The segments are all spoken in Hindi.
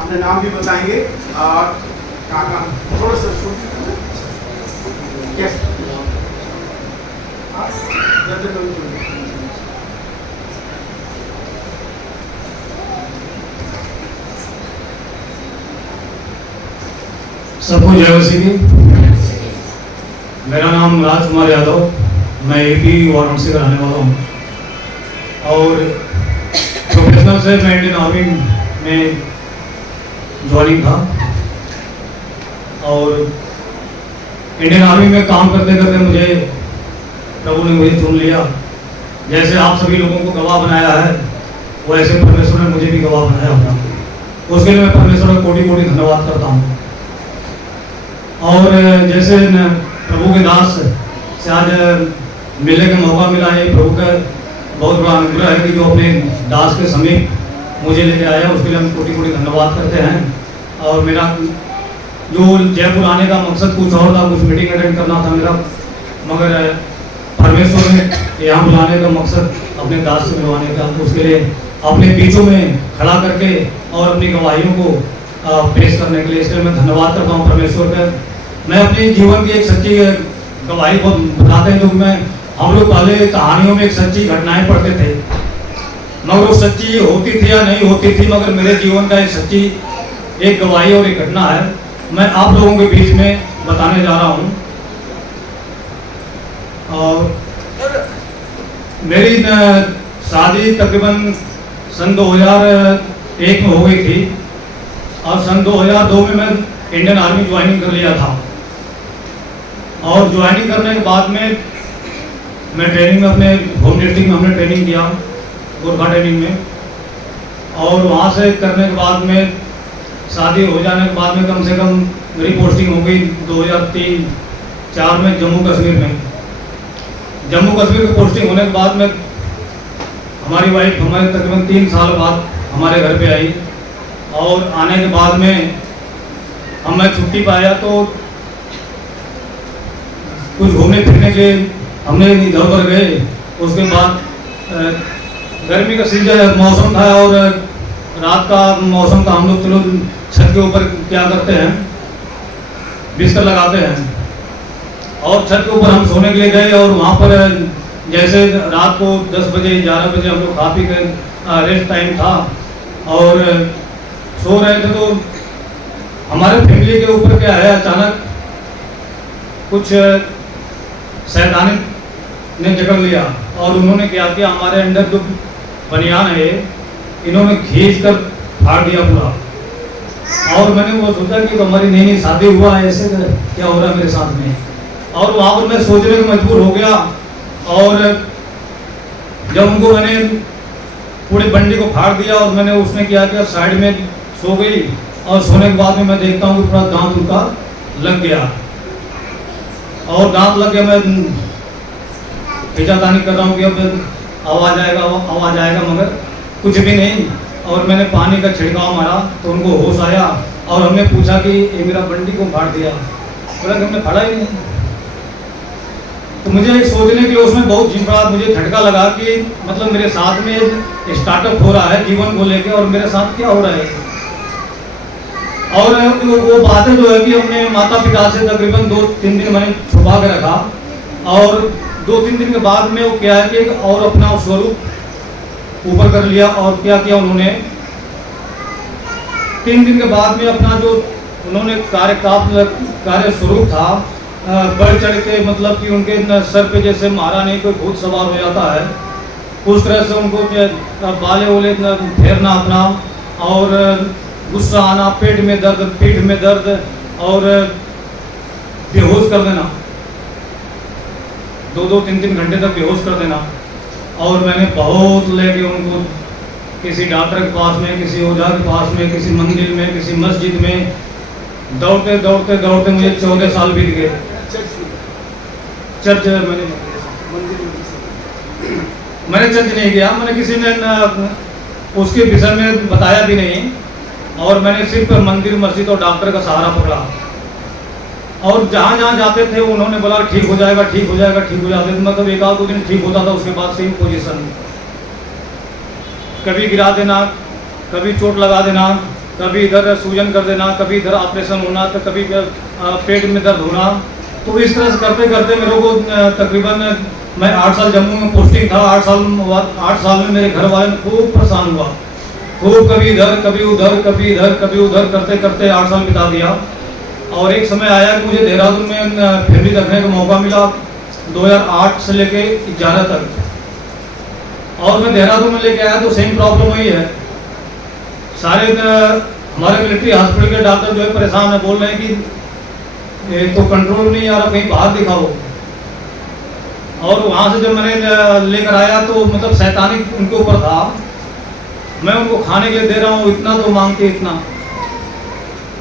अपने नाम भी बताएंगे और कहाँ थोड़ा सा कैसे सबको जय वसीली। मेरा नाम राजकुमार यादव, मैं यूपी वाराणसी का रहने वाला हूँ और प्रोफेशनल से मैं इंडियन आर्मी में ज्वाइनिंग था और इंडियन आर्मी में काम करते करते मुझे प्रभु ने मुझे चुन लिया। जैसे आप सभी लोगों को गवाह बनाया है वैसे परमेश्वर ने मुझे भी गवाह बनाया होता, उसके लिए मैं परमेश्वर का कोटि कोटि धन्यवाद करता हूँ। और जैसे प्रभु के दास से आज मिलने का मौका मिला है, प्रभु का बहुत बड़ा अनुग्रह है कि जो अपने दास के समीप मुझे लेके आया, उसके लिए हम कोटि कोटि धन्यवाद करते हैं। और मेरा जो जयपुर आने का मकसद कुछ और था, कुछ मीटिंग अटेंड करना था मेरा, मगर परमेश्वर ने यहाँ बुलाने का मकसद अपने दास से मिलवाने का, उसके लिए अपने बीचों में खड़ा करके और अपनी गवाहियों को पेश करने के लिए, इसलिए मैं धन्यवाद करता हूँ परमेश्वर का। मैं अपने जीवन की एक सच्ची गवाही को बताते हैं, जो हम लोग पहले कहानियों में एक सच्ची घटनाएं पढ़ते थे, मगर वो सच्ची होती थी या नहीं होती थी, मगर मेरे जीवन का एक सच्ची एक गवाही और एक घटना है, मैं आप लोगों के बीच में बताने जा रहा हूँ। और मेरी शादी तकरीबन सन 2001 में हो गई थी और सन 2002 में मैं इंडियन आर्मी ज्वाइनिंग कर लिया था। और ज्वाइनिंग करने के बाद में मैं ट्रेनिंग में अपने होम डिस्ट्रिक्ट में हमने ट्रेनिंग किया, गोरखा ट्रेनिंग में, और वहाँ से करने के बाद में शादी हो जाने के बाद में कम से कम मेरी पोस्टिंग हो गई 2003-04 में जम्मू कश्मीर में। जम्मू कश्मीर की पोस्टिंग होने के बाद में हमारी वाइफ हमारे तकरीबन 3 साल बाद हमारे घर पे आई, और आने के बाद में मैं छुट्टी पाया तो कुछ घूमने फिरने के हमने इधर उधर गए। उसके बाद गर्मी का सीजन मौसम था और रात का मौसम था, हम लोग चलो छत के ऊपर क्या करते हैं, बिस्तर लगाते हैं और छत के ऊपर हम सोने के लिए गए। और वहाँ पर जैसे रात को 10 बजे 11 बजे हम लोग खा पी के रेस्ट टाइम था और सो रहे थे, तो हमारे फैमिली के ऊपर क्या है, अचानक कुछ शैतानी ने जकड़ लिया और उन्होंने क्या किया, हमारे अंदर जो बनियान है इन्होंने खींच कर फाड़ दिया पूरा। और मैंने वो सोचा कि हमारी नई नई शादी हुआ है, ऐसे क्या हो रहा है मेरे साथ में। और वहाँ पर मैं सोचने को मजबूर हो गया और जब उनको मैंने पूरी बंडी को फाड़ दिया और मैंने उसने क्या किया, साइड में सो गई और सोने के बाद में मैं देखता हूँ कि पूरा दांत उनका लग गया और दांत लग गया। मैं खींचातानी कर रहा हूँ कि अब आवाज़ आएगा मगर कुछ भी नहीं। और मैंने पानी का छिड़काव मारा तो उनको होश आया और हमने पूछा कि ये मेरा बंडी को फाड़ दिया, बोला कि हमने फाड़ा ही नहीं। तो मुझे एक सोचने के लिए उसमें बहुत बड़ा मुझे झटका लगा कि मतलब मेरे साथ में स्टार्टअप हो रहा है जीवन को लेके और मेरे साथ क्या हो रहा है। और वो बातें जो है कि अपने माता पिता से तकरीबन 2-3 दिन मैंने छुपा के रखा और 2-3 दिन के बाद में वो क्या है कि और अपना स्वरूप ऊपर कर लिया। और क्या किया उन्होंने, 3 दिन के बाद में अपना जो उन्होंने कार्य स्वरूप था बढ़ चढ़ के, मतलब कि उनके सर पे जैसे महारानी कोई भूत सवार हो जाता है उस तरह से उनको बाले ओले फेरना अपना और गुस्सा आना, पेट में दर्द, पीठ में दर्द और बेहोश कर देना, 2-3 घंटे तक बेहोश कर देना। और मैंने बहुत लेके उनको किसी डॉक्टर के पास में, किसी ओझा के पास में, किसी मंदिर में, किसी मस्जिद में दौड़ते दौड़ते दौड़ते मुझे 14 साल बीत गए। चर्च मैंने चर्च नहीं गया, मैंने किसी ने उसके विषय में बताया भी नहीं और मैंने सिर्फ मंदिर मस्जिद और डॉक्टर का सहारा पकड़ा। और जहाँ जहाँ जाते थे उन्होंने बोला ठीक हो जाएगा, ठीक हो जाएगा, ठीक हो जाते थे। मतलब 1-2 दिन ठीक होता था, उसके बाद सेम पोजीशन, कभी गिरा देना, कभी चोट लगा देना, कभी इधर सूजन कर देना, कभी इधर ऑपरेशन होना, तो कभी पेट में दर्द होना। तो इस तरह से करते करते मेरे को तकरीबन मैं 8 साल जम्मू में पोस्टिंग था। 8 साल में मेरे घर वाले खूब परेशान हुआ, खूब कभी इधर कभी उधर कभी इधर कभी उधर करते करते 8 साल बिता दिया। और एक समय आया कि मुझे देहरादून में फैमिली रखने का मौका मिला 2008 से लेके 11 तक। और मैं देहरादून में लेके आया तो सेम प्रॉब्लम वही है। सारे हमारे मिलिट्री हॉस्पिटल के डॉक्टर जो है परेशान है, बोल रहे हैं कि ये तो कंट्रोल नहीं आ रहा, कहीं बाहर दिखाओ। और वहाँ से जब मैंने लेकर आया तो मतलब शैतानी उनके ऊपर था। मैं उनको खाने के लिए दे रहा हूँ, इतना तो मांगते इतना,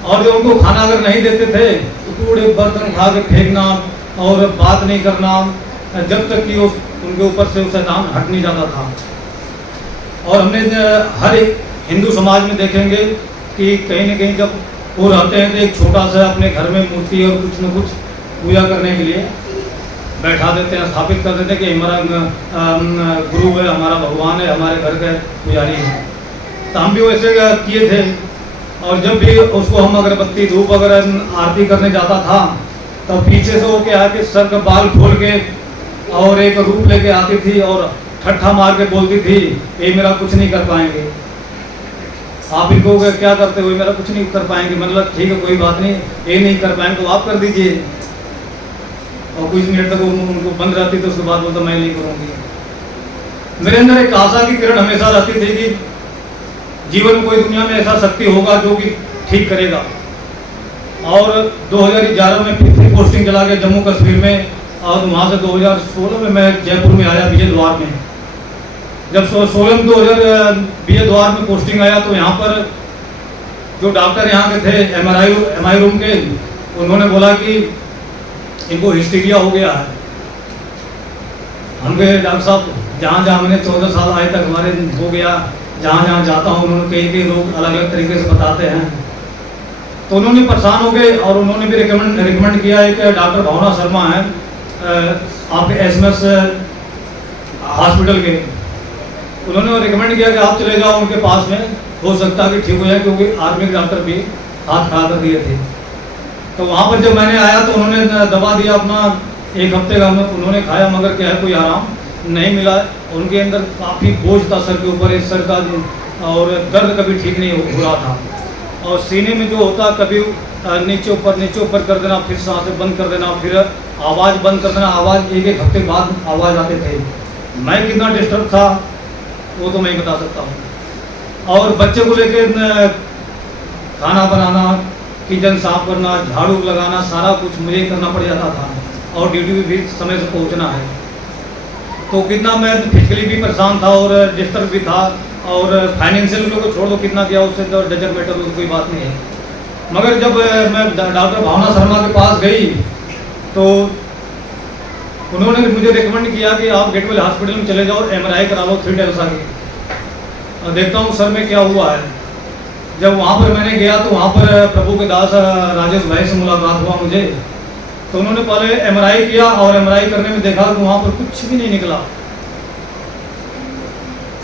और जो उनको खाना अगर नहीं देते थे तो पूरे बर्तन खा के फेंकना और बात नहीं करना, जब तक कि वो उनके ऊपर से वो शैतान हट नहीं जाता था। और हमने हर एक हिंदू समाज में देखेंगे कि कहीं न कहीं जब वो रहते हैं तो एक छोटा सा अपने घर में मूर्ति और कुछ न कुछ पूजा करने के लिए बैठा देते हैं, स्थापित कर देते हैं कि हमारा गुरु है, हमारा भगवान है, हमारे घर का पुजारी है। तो हम भी वैसे किए थे। और जब भी उसको हम अगरबत्ती धूप अगर आरती करने जाता था तो पीछे से वो क्या है कि सर का बाल खोल के और एक रूप लेके आती थी और ठट्ठा मार के बोलती थी, ये मेरा कुछ नहीं कर पाएंगे, आप इनको क्या करते हो, मेरा कुछ नहीं कर पाएंगे। मतलब ठीक है कोई बात नहीं, ये नहीं कर पाएंगे तो आप कर दीजिए। और कुछ मिनट तक उनको बंद रहती तो उसके बाद बोलता मैं नहीं करूँगी। मेरे अंदर एक आशा की किरण हमेशा रहती थी कि जीवन में कोई दुनिया में ऐसा शक्ति होगा जो कि ठीक करेगा। और 2011 में फिर पोस्टिंग चला गया जम्मू कश्मीर में, और वहाँ से 2016 में मैं जयपुर में आया विजय द्वार में। जब 16 में 2000 विजय द्वार में पोस्टिंग आया तो यहाँ पर जो डॉक्टर यहाँ के थे एमआई रूम के, उन्होंने बोला कि इनको हिस्टीरिया हो गया है। हम गए डॉक्टर साहब, जहाँ जहाँ मैंने 14 साल आए तक हमारे हो गया, जहाँ जहाँ जाता हूँ उन्होंने कई लोग अलग अलग तरीके से बताते हैं। तो उन्होंने परेशान हो गए और उन्होंने भी रिकमेंड किया है कि डॉक्टर भावना शर्मा हैं आपके एसएमएस हॉस्पिटल के, उन्होंने रिकमेंड किया कि आप चले जाओ उनके पास में, हो सकता है कि ठीक हो जाए, क्योंकि आर्मी के डॉक्टर भी हाथ खड़ा कर दिए थे। तो वहाँ पर जब मैंने आया तो उन्होंने दवा दिया अपना, 1 हफ्ते का उन्होंने खाया, मगर क्या है कोई आराम नहीं मिला। उनके अंदर काफ़ी बोझ था सर के ऊपर, इस सर का, और दर्द कभी ठीक नहीं हो रहा था। और सीने में जो होता कभी नीचे ऊपर कर देना, फिर सांसें बंद कर देना, फिर आवाज़ बंद कर देना, आवाज़ 1 हफ्ते बाद आवाज़ आते थे। मैं कितना डिस्टर्ब था वो तो मैं ही बता सकता हूँ। और बच्चे को लेके खाना बनाना, किचन साफ करना, झाड़ू लगाना, सारा कुछ मुझे करना पड़ जाता था। और ड्यूटी भी समय से पहुँचना है, तो कितना मैं फिजिकली भी परेशान था और डिस्टर्ब भी था। और फाइनेंशियल लोगों को छोड़ दो कितना किया, उससे तो डजर बेटर तो कोई बात नहीं है। मगर जब मैं डॉक्टर भावना शर्मा के पास गई तो उन्होंने मुझे रिकमेंड किया कि आप गेटवेल हॉस्पिटल में चले जाओ, एमआरआई करा लो 3 डेल्सा की, देखता हूँ सर में क्या हुआ है। जब वहाँ पर मैंने गया तो वहाँ पर प्रभु के दास राजेश भाई से मुलाकात हुआ मुझे। तो उन्होंने पहले एमआरआई किया और एमआरआई करने में देखा कि वहाँ पर कुछ भी नहीं निकला।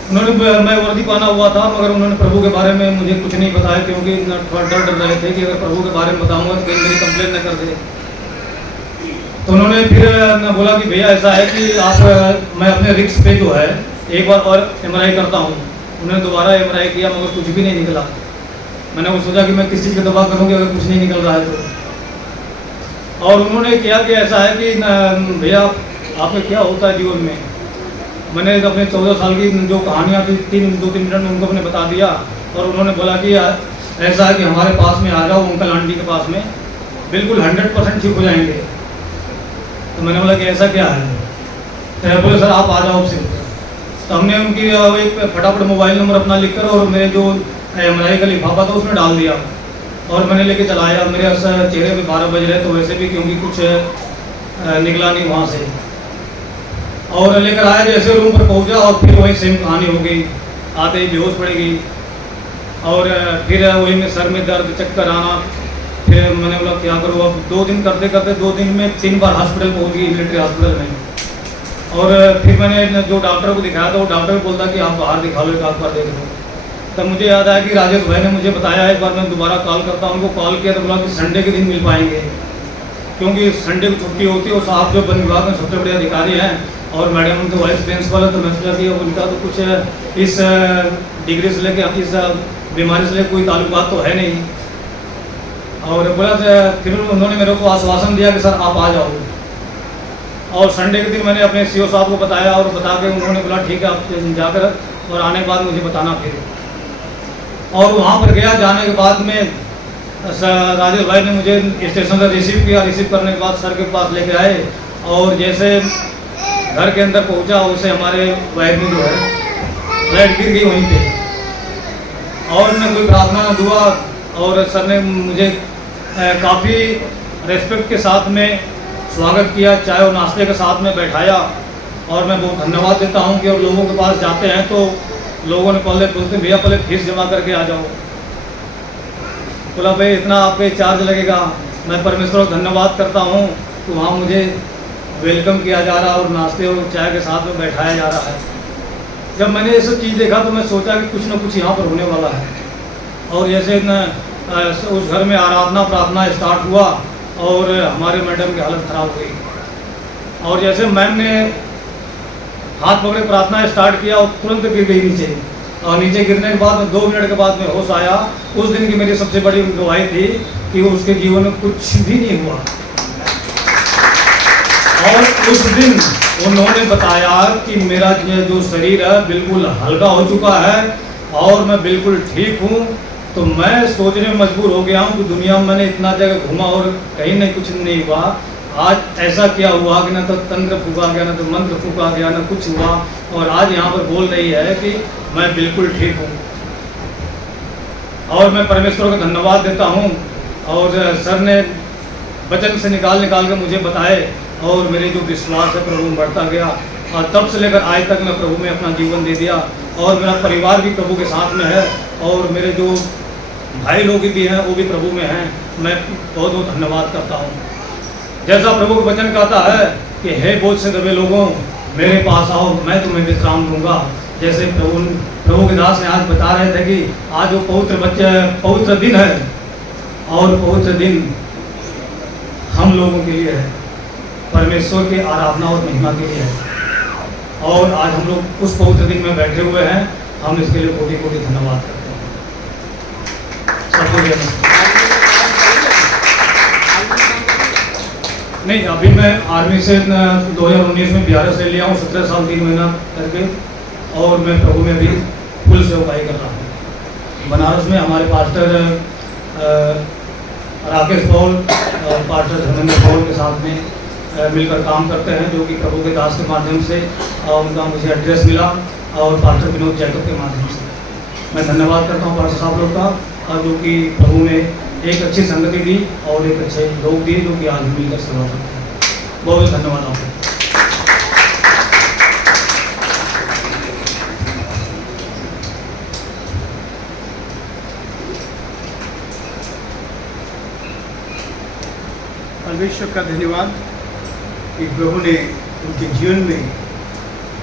उन्होंने, मैं वर्दी पहना हुआ था, मगर उन्होंने प्रभु के बारे में मुझे कुछ नहीं बताया, क्योंकि थोड़ा डर रहे थे कि अगर प्रभु के बारे में बताऊंगा तो कहीं मेरी कंप्लेन न कर दे। तो उन्होंने फिर बोला कि भैया ऐसा है कि आप, मैं अपने रिक्स पे जो है एक बार और एमआरआई करता हूँ। उन्होंने दोबारा एमआरआई किया, मगर कुछ भी नहीं निकला। मैंने वो सोचा कि मैं किस चीज़ की दवा करूँगी अगर कुछ नहीं निकल रहा है तो। और उन्होंने किया कि ऐसा है कि भैया आपका क्या होता है जीवन में। मैंने अपने 14 साल की जो कहानियाँ थी 2-3 मिनट में उनको मैंने बता दिया। और उन्होंने बोला कि ऐसा है कि हमारे पास में आ जाओ, अंकल आंटी के पास में, बिल्कुल 100% ठीक हो जाएंगे। तो मैंने बोला कि ऐसा क्या है, तो बोले सर आप आ जाओ सिर्फ। तो हमने उनकी एक फटाफट मोबाइल नंबर अपना लिखकर और मेरे जो एमआरआई का लिफाफा था उसमें डाल दिया और मैंने लेके चला आया। मेरे चेहरे पे 12 बज रहे तो वैसे भी, क्योंकि कुछ निकला नहीं वहाँ से। और लेकर आया, जैसे रूम पर पहुँचा और फिर वही सेम कहानी हो गई, आते ही बेहोश पड़ गई। और फिर वही में सर में दर्द, चक्कर आना। फिर मैंने बोला क्या करूँ अब। 2 दिन करते करते 2 दिन में 3 बार हॉस्पिटल पहुँच गई, मिलिट्री हॉस्पिटल में। और फिर मैंने जो डॉक्टर को दिखाया तो वो डॉक्टर बोलता कि आप बाहर दिखा लो, एक आध बार देख लो। तब मुझे याद आया कि राजेश भाई ने मुझे बताया, एक बार मैं दोबारा कॉल करता हूँ। उनको कॉल किया तो बोला कि संडे के दिन मिल पाएंगे, क्योंकि संडे को छुट्टी होती है। और साहब जो वन विभाग में सबसे बड़े अधिकारी हैं और मैडम उनके वाइस प्रिंसिपल है, तो मैं सोचा कि उनका तो कुछ इस डिग्री से लेके इस बीमारी से लेकर कोई ताल्लुकात तो है नहीं। और बोला फिर उन्होंने मेरे को आश्वासन दिया कि सर आप आ जाओ। और संडे के दिन मैंने अपने सीओ साहब को बताया और बता के उन्होंने बोला ठीक है आप जाकर और आने के बाद मुझे बताना फिर। और वहाँ पर गया, जाने के बाद में राजेश भाई ने मुझे स्टेशन से रिसीव किया। रिसीव करने के बाद सर के पास लेके आए और जैसे घर के अंदर पहुँचा उसे हमारे वाइफ में जो है लाइट गिर गई वहीं पे। और मैं कोई प्रार्थना दुआ और सर ने मुझे काफ़ी रेस्पेक्ट के साथ में स्वागत किया, चाय और नाश्ते के साथ में बैठाया। और मैं बहुत धन्यवाद देता हूँ कि और लोगों के पास जाते हैं तो लोगों ने पहले बोलते भैया पहले फीस जमा करके आ जाओ। बोला भाई इतना आपके चार्ज लगेगा। मैं परमेश्वर को धन्यवाद करता हूँ कि वहाँ मुझे वेलकम किया जा रहा और नाश्ते और चाय के साथ में बैठाया जा रहा है। जब मैंने ये सब चीज़ देखा तो मैं सोचा कि कुछ ना कुछ यहाँ पर होने वाला है। और जैसे उस घर में आराधना प्रार्थना स्टार्ट हुआ और हमारे मैडम की हालत ख़राब हुई। और जैसे मैम ने हाथ पकड़े प्रार्थना स्टार्ट किया और तुरंत गिर गई नीचे। और नीचे गिरने के बाद 2 मिनट के बाद में होश आया। उस दिन की मेरी सबसे बड़ी गवाही थी कि उसके जीवन में कुछ भी नहीं हुआ। और उस दिन उन्होंने बताया कि मेरा जो शरीर है बिल्कुल हल्का हो चुका है और मैं बिल्कुल ठीक हूँ। तो मैं सोचने में मजबूर हो गया हूँ कि दुनिया में मैंने इतना जगह घूमा और कहीं नहीं कुछ नहीं हुआ। आज ऐसा क्या हुआ कि ना तो तंत्र फूका गया, ना तो मंत्र फूका गया, ना कुछ हुआ। और आज यहाँ पर बोल रही है कि मैं बिल्कुल ठीक हूँ। और मैं परमेश्वर का धन्यवाद देता हूँ। और सर ने वचन से निकाल के मुझे बताए और मेरे जो विश्वास है प्रभु में बढ़ता गया। और तब से लेकर आज तक मैं प्रभु में अपना जीवन दे दिया। और मेरा परिवार भी प्रभु के साथ में है और मेरे जो भाई लोग भी हैं वो भी प्रभु में हैं। मैं बहुत बहुत धन्यवाद करता हूँ। जैसा प्रभु का वचन कहता है कि हे बोझ से दबे लोगों मेरे पास आओ, मैं तुम्हें विश्राम दूंगा। जैसे प्रभु के दास ने आज बता रहे थे कि आज वो पवित्र दिन है और पवित्र दिन हम लोगों के लिए है, परमेश्वर की आराधना और महिमा के लिए है। और आज हम लोग उस पवित्र दिन में बैठे हुए हैं। हम इसके लिए कोटि कोटि धन्यवाद करते हैं। नहीं, अभी मैं आर्मी से 2019 में बिहार से लिया हूँ 17 साल 3 महीना करके। और मैं प्रभु में भी फुल सेवकाई कर रहा हूँ। बनारस में हमारे पास्टर राकेश पॉल और पास्टर धर्मेंद्र पॉल के साथ में मिलकर काम करते हैं, जो कि प्रभु के दास के माध्यम से उनका मुझे एड्रेस मिला और पास्टर विनोद जैकब के माध्यम से। मैं धन्यवाद करता हूँ पास्टर साहब लोग का, और जो कि प्रभु ने एक अच्छी संगति दी और एक अच्छे लोग दिए जो कि आज मिलकर सेवा करते हैं। बहुत बहुत धन्यवाद आपको। परमेश्वर का धन्यवाद कि प्रभु ने उनके जीवन में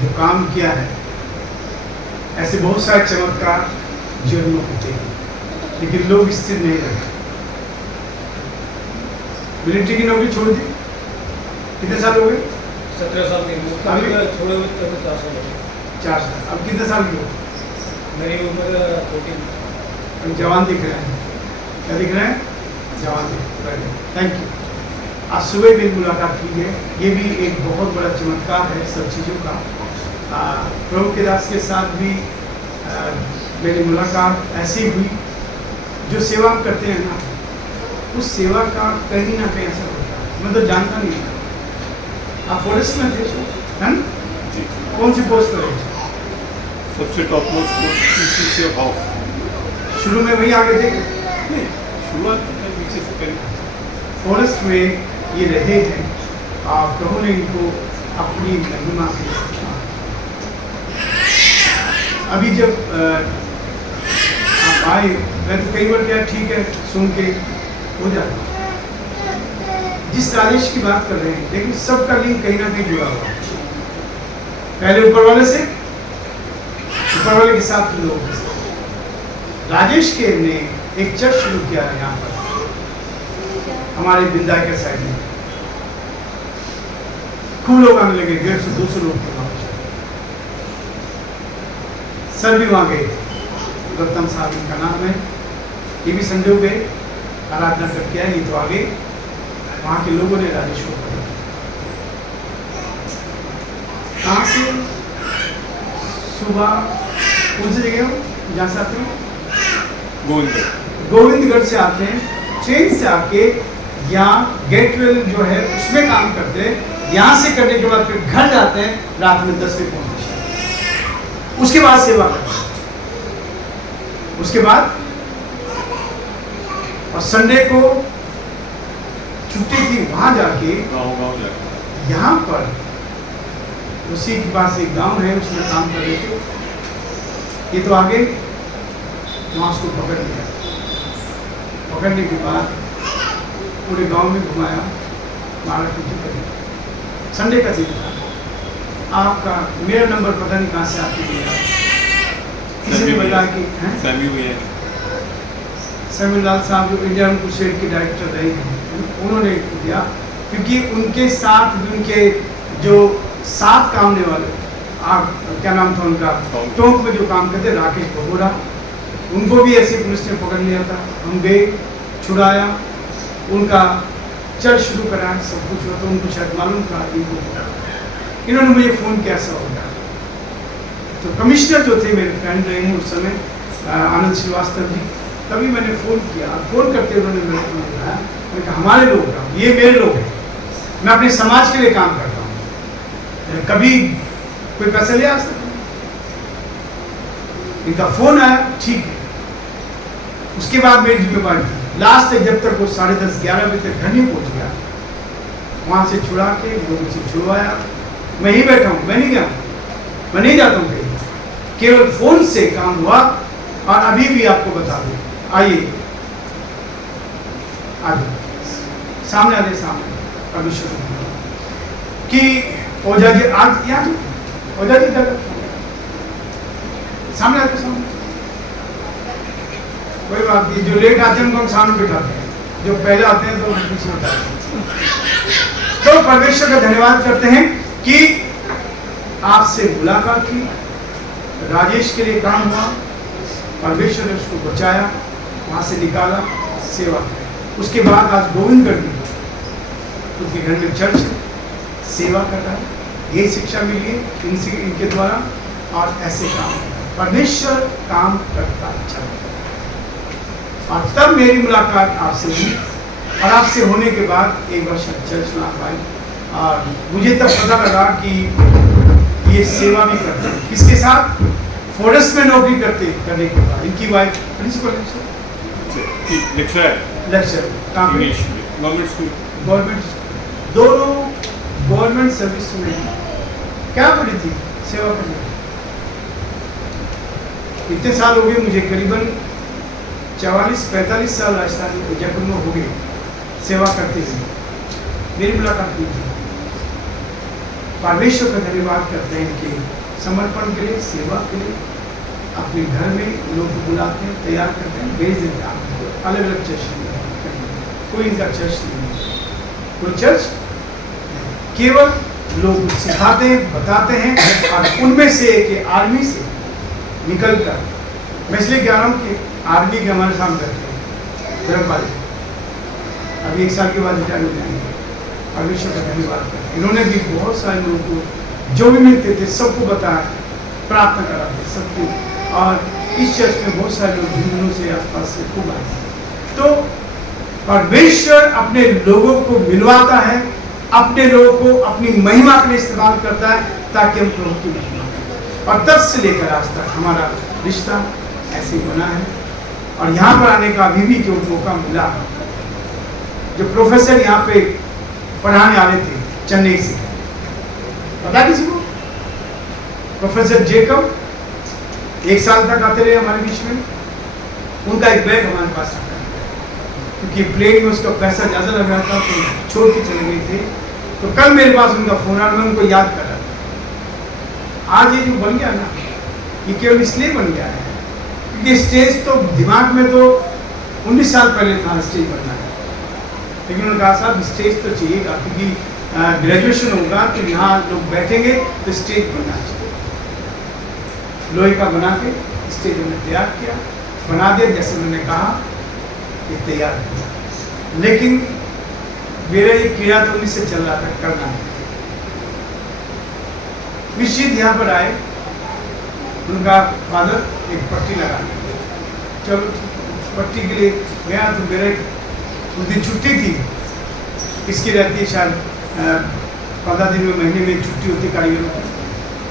जो काम किया है। ऐसे बहुत सारे चमत्कार जीवन में होते हैं लेकिन लोग स्थिर नहीं रहते। मिलिट्री की नौकरी छोड़ दी, कितने साल हो गए? 17 साल की उम्र छोड़े हुए 4 साल। 4 साल। अब कितने साल की हो? मेरी उम्र 14। जवान दिख रहे हैं। क्या दिख रहे हैं? जवान दिख रहे हैं। Thank you. आज सुबह भी मुलाकात की है। ये भी एक बहुत बड़ा चमत्कार है सब चीज़ों का। प्रभु के दास के साथ भी मेरी मुलाकात ऐसी हुई। जो सेवा करते हैं ना, उस सेवा का कहीं ना कहीं असर होता है। मैं तो जानता नहीं था। आप फॉरेस्ट में थे, है ना? कौन सी पोस्ट पर? सबसे टॉप मोस्ट पोस्ट पीसी से हाफ। शुरू में वही आगे थे? नहीं, शुरुआत पीछे से करी। फॉरेस्ट में ये रहे हैं और प्रभु ने इनको अपनी महिमा के लिए इस्तेमाल। अभी जब आप आए, मैं तो कई बार क्या ठीक है सुन के हो जाता। जिस राजेश की बात कर रहे हैं, लेकिन सबका लिंक कहीं ना कहीं जुड़ा हुआ है। पहले ऊपर वाले से, ऊपर वाले के साथ लोगों के साथ। राजेश के ने एक चर्च शुरू किया है यहाँ पर हमारे बिंदा के साइड में। खूब लोग आने लगे, 150-200 लोग थे वहाँ पर। सर भी वहाँ गए, गौतम साहब इनका नाम है, ये भी संडे गए, आराधना करके आए। ये तो आगे वहाँ के लोगों ने राजेश को पकड़ा। कहाँ से? सुबह कौन सी जगह हो जहाँ से आते हो? गोविंदगढ़ से आते हैं, ट्रेन से आके यहाँ गेटवेल जो है उसमें काम करते हैं। यहाँ से करने के बाद फिर घर जाते हैं, रात में 10 बजे पहुंचते हैं। उसके बाद सेवा करते हैं। उसके बाद और संडे को छुट्टी थी, वहां जाके यहाँ पर उसी के पास एक गांव है, उसमें काम कर रहे थे। ये तो आगे वहां उसको पकड़ लिया। पकड़ने के बाद पूरे गांव में घुमाया, मारा पीटी करी। संडे का दिन था। आपका मेरा नंबर पता नहीं कहाँ से आपके दिया, किसी ने बताया कि सैमुअल लाल साहब जो इंडिया क्रुसेड के डायरेक्टर रहे हैं, उन्होंने दिया, क्योंकि उनके साथ उनके जो साथ कामने वाले, आप क्या नाम था उनका, टोंक में जो काम करते राकेश बगोरा, उनको भी ऐसे पुलिस ने पकड़ लिया था। हम गए, छुड़ाया, उनका चर्च शुरू कराया, सब कुछ हुआ। तो उनको शायद मालूम था इनको, इन्होंने मुझे फ़ोन किया ऐसा हो गया। तो कमिश्नर जो थे मेरे फ्रेंड रहे हैं उस समय, आनंद श्रीवास्तव जी, तभी मैंने फ़ोन किया। फ़ोन करते उन्होंने मेरे को बताया, मैंने कहा हमारे लोग हैं, ये मेरे लोग हैं, मैं अपने समाज के लिए काम करता हूँ, कभी कोई पैसा ले आ सकता। इनका फ़ोन आया, ठीक है। उसके बाद मेरी जिम्मेवारी थी लास्ट तक, जब तक वो 10:30-11 बजे तक घर नहीं पहुँच गया, वहाँ से छुड़ा के लोगों से छुड़वाया। मैं ही बैठा हूँ, मैं नहीं गया, मैं नहीं जाता हूँ कहीं, केवल फ़ोन से काम हुआ। और अभी भी आपको बता दूँ, आइए आगे सामने आने, सामने परमेश्वर कि ओझा जी आज यहाँ ओझा जी तक सामने आते, सामने कोई बात नहीं। जो लेट आते हैं उनको हम सामने बिठाते हैं, जो पहले आते हैं तो पीछे होता है। तो परमेश्वर का धन्यवाद करते हैं कि आपसे मुलाकात की, राजेश के लिए काम हुआ, परमेश्वर ने उसको बचाया, वहाँ से निकाला, सेवा की। उसके बाद आज गोविंदगढ़ में उनके घर में चर्च है, सेवा कर रहा है। ये शिक्षा मिली है इनसे, इनके द्वारा, और ऐसे काम परमेश्वर काम करता चला। और तब मेरी मुलाकात आपसे हुई, और आपसे होने के बाद एक वर्ष चर्च में आ पाई, और मुझे तब पता लगा कि ये सेवा भी करते हैं। किसके साथ? फॉरेस्ट में नौकरी करने के बाद इनकी wife principal lecture government school, दोनों गवर्नमेंट सर्विस में क्या पढ़ी थी, सेवा करने। इतने साल हो गए मुझे, करीबन 44-45 साल राजस्थान जयपुर में हो गए सेवा करते हुए। मेरी मुलाकात हुई थी। परमेश्वर का धन्यवाद करते हैं कि समर्पण के लिए, सेवा के लिए अपने घर में लोग को बुलाते हैं, तैयार करते हैं, भेज देते हैं। अलग अलग चर्च नहीं, कोई इनका चर्च नहीं है, कोई चर्च केवल लोग सिखाते हैं, बताते हैं। और उनमें से एक आर्मी से निकलकर, मैं इसलिए कह रहा हूँ कि आर्मी के हमारे साथ करते हैं धर्मपाल, अभी 1 साल के बाद रिटायर हो जाएंगे। परमेश्वर का धन्यवाद करते हैं, इन्होंने भी बहुत सारे लोगों को जो भी मिलते थे सबको बताया, प्रार्थना कराते सबको। और इस चर्च में बहुत सारे लोग झुंझुनू से, आसपास से खूब आए। तो परमेश्वर अपने लोगों को मिलवाता है, अपने लोगों को अपनी महिमा के लिए इस्तेमाल करता है, ताकि हम प्रभु की महिमा करें। और तब से लेकर आज तक हमारा रिश्ता ऐसे बना है। और यहाँ पर आने का अभी भी जो मौका मिला, जो प्रोफेसर यहाँ पे पढ़ाने आ रहे थे चेन्नई से, पता किसी को? प्रोफेसर जेकब 1 साल तक आते रहे हमारे बीच में। उनका एक बैग हमारे पास रखा है, क्योंकि प्लेन में उसका पैसा ज़्यादा लग रहा था, तो छोड़ के चले गए थे। तो कल मेरे पास उनका फ़ोन आया, मैं उनको याद कर रहा था। आज ये जो बन गया ना, ये केवल इसलिए बन गया है क्योंकि स्टेज तो दिमाग में तो 19 साल पहले था स्टेज बनना है, लेकिन उन्होंने कहा साहब स्टेज तो चाहिएगा, क्योंकि ग्रेजुएशन होगा तो यहाँ लोग बैठेंगे तो स्टेज बनना चाहिए। लोहे का बना के स्टेज उन्होंने तैयार किया, बना दिया जैसे उन्होंने कहा कि तैयार किया। लेकिन मेरा ये कीड़ा तो उन्हीं से चल रहा था करना है। निश्चित यहाँ पर आए, उनका फादर एक पट्टी लगा, चलो पट्टी के लिए गया तो मेरे उस दिन छुट्टी थी, इसकी रहती है शायद 15 दिन में महीने में छुट्टी होती कारीगरों की,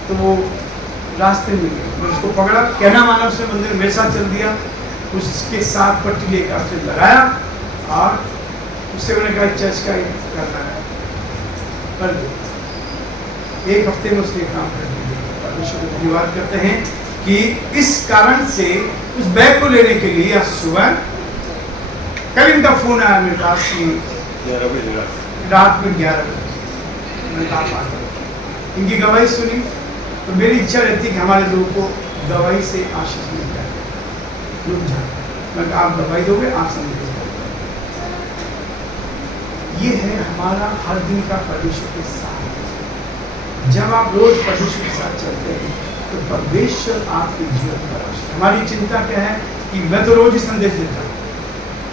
तो वो रास्ते में गया, मैं उसको पकड़ा, कहना माना उसने मंदिर मेरे साथ चल दिया, उसके साथ पट्टी लेकर उसे लगाया और उससे मैंने कहा चर्च का करना है, कर दो। 1 हफ्ते में उसने काम कर दिया। परमेश्वर को धन्यवाद करते हैं कि इस कारण से उस बैग को लेने के लिए आज सुबह कल इनका फोन आया मेरे पास कि 11 बजे रात में 11 बजे मैंने कहा इनकी गवाही सुनी तो मेरी इच्छा रहती है कि हमारे लोगों को गवाही से आशीष मिल जाए, रुक जाए। मैं कहा आप गवाही दोगे, आप समझ, ये है हमारा हर दिन का परमेश्वर के साथ। जब आप रोज परमेश्वर के साथ चलते हैं तो परमेश्वर आपके जीवन पर आशीष। हमारी चिंता क्या है कि मैं तो रोज ही संदेश देता हूँ,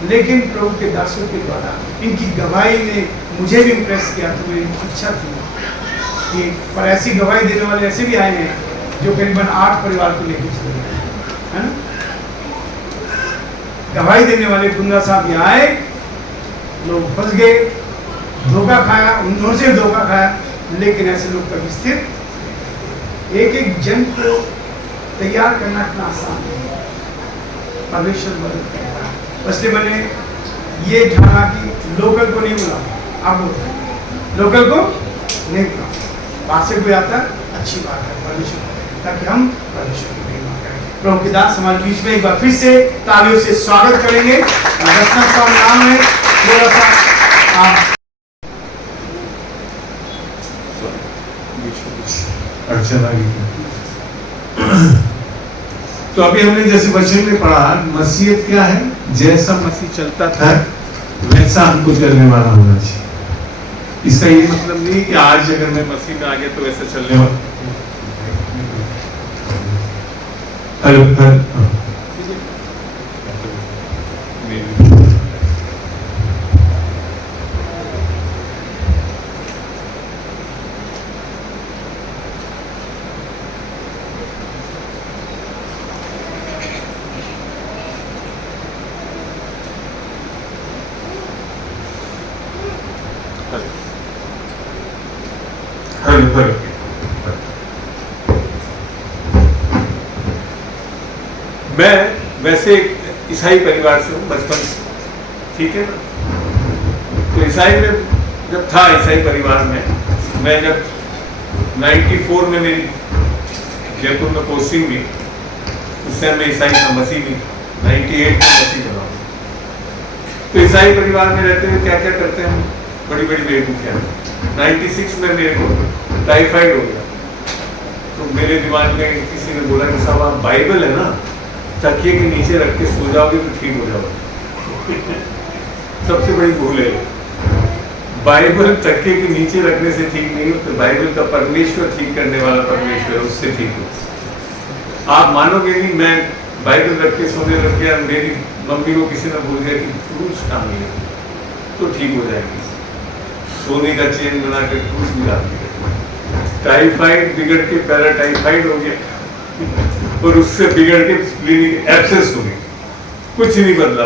लेकिन प्रभु के दासों के द्वारा इनकी गवाही ने मुझे भी इम्प्रेस किया, तो मेरी इच्छा थी कि पर ऐसी गवाही देने वाले ऐसे भी आए हैं जो करीबन 8 परिवार को लेकर चले गए, है ना। गवाही देने वाले कुंदा साहब यहाँ आए, लोग फंस गए, धोखा खाया, उन्होंने धोखा खाया, लेकिन ऐसे लोग कभी स्थिर। एक जन को तैयार करना इतना आसान है, परमेश्वर मदद करता है। इसलिए मैंने ये ठाना कि लोकल को नहीं बुला, आप लोकल को नहीं बुला, बाहर से कोई आता है अच्छी बात है, परमेश्वर ताकि हम परमेश्वर की महिमा करें। प्रभु के दास हमारे बीच में एक बार फिर से तालियों से स्वागत करेंगे। रत्ना साहब नाम है, थोड़ा सा आप अर्चना की। तो अभी हमने जैसे वचन में पढ़ा, मसीहत क्या है? जैसा मसीह चलता था वैसा हमको चलने वाला होना चाहिए। इसका ये मतलब नहीं कि आज अगर मैं मसीह में आ गया तो वैसा चलने वाला। मैं वैसे ईसाई परिवार से हूँ बचपन से, ठीक है ना। तो ईसाई में जब था, ईसाई परिवार में मैं जब 94 में मेरी जयपुर में पोस्टिंग हुई, उस समय मैं ईसाई था, मसीह भी 98 में मसीह बना। तो ईसाई परिवार में रहते हुए क्या क्या करते हैं, बड़ी बड़ी बेवकूफियाँ। 96 में मेरे को टाइफाइड हो गया, तो मेरे दिमाग में किसी ने बोला कि साहब आप बाइबल है ना, तकिए के नीचे रख के सो जाओगे तो ठीक हो जाओगे। सबसे बड़ी भूल है, बाइबल तकिए के नीचे रखने से ठीक नहीं हो, तो बाइबल का परमेश्वर ठीक करने वाला परमेश्वर है, उससे ठीक हो। आप मानोगे नहीं, मैं बाइबल रख के सोने लग गया, मेरी मम्मी को किसी ने बोल दिया कि क्रूस टांगी है तो ठीक हो जाएगी। सोने का चेन बना कर क्रूस भी डाल दिया। टाइफाइड बिगड़ के पैराटाइफाइड हो गया और उससे बिगड़ के एब्सेस हो गई, कुछ नहीं बदला।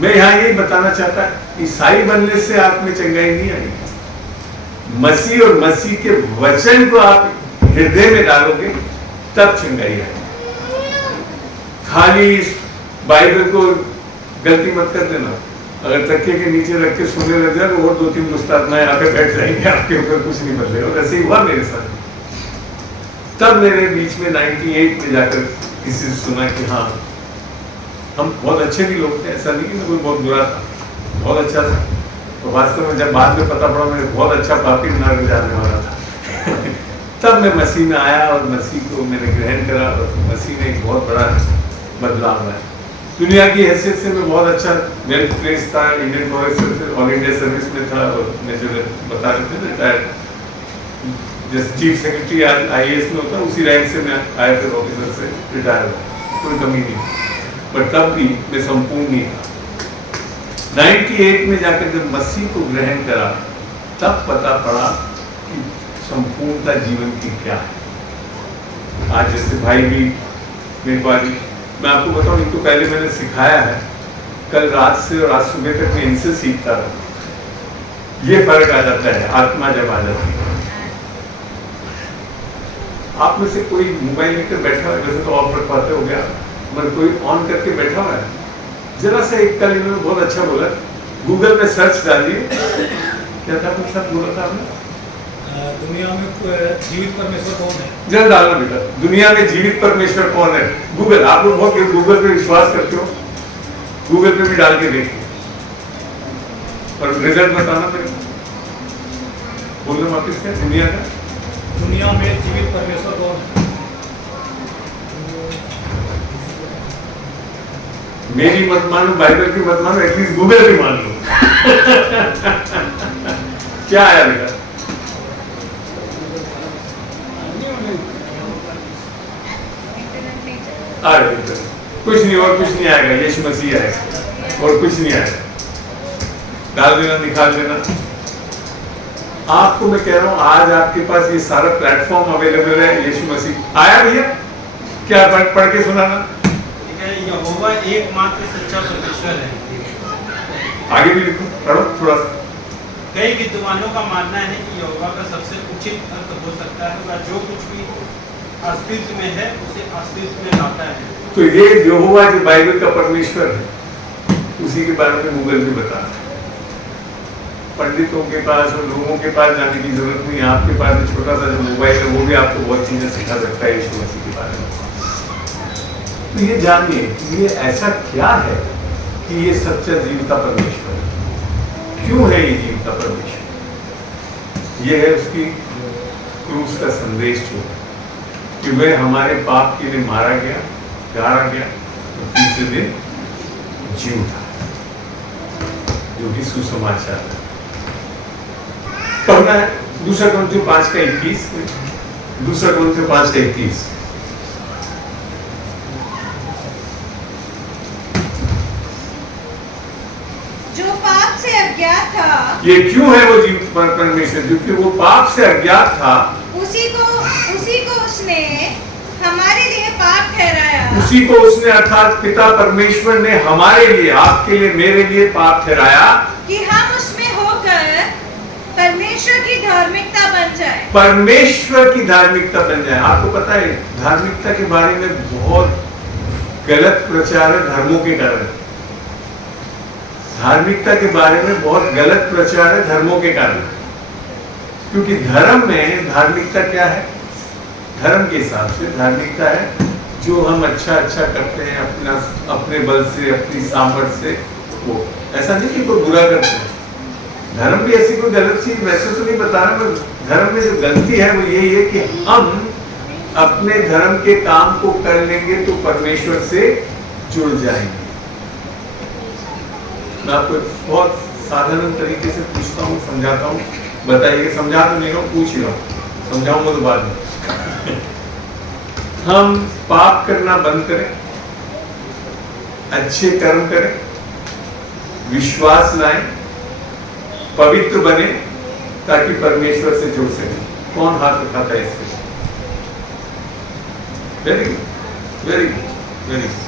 मैं यहाँ यही बताना चाहता, ईसाई बनने से आप में चंगाई नहीं आएगी। मसीह और मसीह के वचन को आप हृदय में डालोगे तब चंगाई आएगी। खाली इस बाइबल को गलती मत कर देना, अगर तकिए के नीचे रख के सोने लग जाए तो और 2-3 दुष्टात्माएं आकर बैठ जाएंगे आपके ऊपर, कुछ नहीं बदलेगा। और ऐसे ही हुआ मेरे साथ। तब मेरे बीच में 98 में जाकर किसी से सुना कि हाँ, हम बहुत अच्छे भी लोग थे, ऐसा नहीं कि मैं कोई बहुत बुरा था, बहुत अच्छा था। तो वास्तव में जब बाद में पता पड़ा मैं बहुत अच्छा पापी नरक जाने वाला था। तब मैं मसीह में आया और मसीह को मैंने ग्रहण करा और मसीह में एक बहुत बड़ा बदलाव आया। दुनिया की हैसियत से मैं बहुत अच्छा वेल प्लेस था, Indian forest service all India service में था और मैं जो बता रहे थे रिटायर जैसे चीफ सेक्रेटरी IAS में होता उसी रैंक से मैं IFS ऑफिसर से रिटायर हुआ, कोई कमी नहीं। पर तब भी मैं संपूर्ण नहीं था। 98 में जाकर जब मसीह को ग्रहण करा तब पता पड़ा कि संपूर्णता जीवन की क्या है। आज जैसे भाई भी मेरे को आज मैं आपको बताऊं, इनको पहले मैंने सिखाया है, कल रात से और आज सुबह तक मैं इनसे सीखता रहा। ये फर्क आ जाता है आत्मा जब आ जाती है। आप में से कोई मोबाइल लेकर बैठा है, वैसे तो ऑफ रख पाते हो गया, मगर कोई ऑन करके बैठा हुआ है? जरा सा एक कल इन्होंने बहुत अच्छा बोला, गूगल पे सर्च डालिए, क्या था कुछ सब बोला था आपने? दुनिया में जीवित परमेश्वर कौन है? जरा डालना बेटा, दुनिया में जीवित परमेश्वर कौन है? गूगल, आप लोग बहुत गूगल पे विश्वास करते हो, गूगल पे भी डाल के देखिए और रिजल्ट बताना मेरे को। बोलना वापिस क्या दुनिया में जीवित परमेश्वर कौन है? मेरी मत मानो, बाइबल की मत मानो, एटलीस्ट गूगल की मान लो। क्या आया बेटा? अरे कुछ नहीं, और कुछ नहीं आएगा, यीशु मसीह आएगा और कुछ नहीं आएगा। डाल देना, निकाल देना। आपको मैं कह रहा हूं आज आपके पास ये सारा प्लेटफॉर्म अवेलेबल है। यीशु मसीह आया भैया, क्या पढ़ के सुनाना? यहोवा एकमात्र सच्चा परमेश्वर है। आगे भी लिखो, पढ़ो थोड़ा सा। कई विद्वानों का मानना है कि यहोवा का सबसे उचित अर्थ हो सकता है वह जो कुछ भी अस्तित्व में है उसे अस्तित्व में लाता है। तो ये यहोवा जो बाइबल का परमेश्वर है, उसी के बारे में गूगल भी बता रहा है। पंडितों के पास और लोगों के पास जाने की जरूरत नहीं है, आपके पास एक छोटा सा जो मोबाइल है वो भी आपको बहुत चीजें सिखा सकता है यीशु मसीह के बारे में। तो ये जानिए कि ये ऐसा क्या है कि ये सच्चा जीवता परमेश्वर है। क्यों है ये जीवता परमेश्वर? ये है उसकी क्रूस का संदेश जो कि वह हमारे पाप के लिए मारा गया, गाड़ा गया और तीसरे दिन जी उठा, जो कि सुसमाचार है। पढ़ना है 2 Corinthians 5:21, 2 Corinthians 5:21। जो पाप से अज्ञात था, ये क्यों है वो जीवित परमेश्वर? क्योंकि वो पाप से अज्ञात था, उसी को उसने हमारे लिए पाप ठहराया। उसी को उसने अर्थात पिता परमेश्वर ने हमारे लिए, आपके लिए, मेरे लिए पाप ठहराया कि हम उसमें होकर परमेश्वर की धार्मिकता बन जाए। परमेश्वर की धार्मिकता बन जाए। आपको पता है धार्मिकता के बारे में बहुत गलत प्रचार है धर्मों के कारण। धार्मिकता के बारे में बहुत गलत प्रचार है धर्मों के कारण, क्योंकि धर्म में धार्मिकता क्या है? धर्म के हिसाब से धार्मिकता है जो हम अच्छा करते हैं अपने बल से, अपनी सामर्थ्य से। वो ऐसा नहीं कि कोई बुरा करते हैं। धर्म भी ऐसी कोई गलत चीज वैसे तो नहीं बता रहा, पर धर्म में जो गलती है वो यही है कि हम अपने धर्म के काम को कर लेंगे तो परमेश्वर से जुड़ जाएंगे। मैं आपको बहुत साधारण तरीके से पूछता हूँ, समझाता हूँ, बताइए। समझा तो नहीं रहा हूँ, पूछ रहा हूँ, समझाऊंगा तो बाद में। हम पाप करना बंद करें, अच्छे कर्म करें, विश्वास लाएं, पवित्र बने ताकि परमेश्वर से जुड़ सके। कौन हाथ उठाता है इसके? Very good, very good, very good.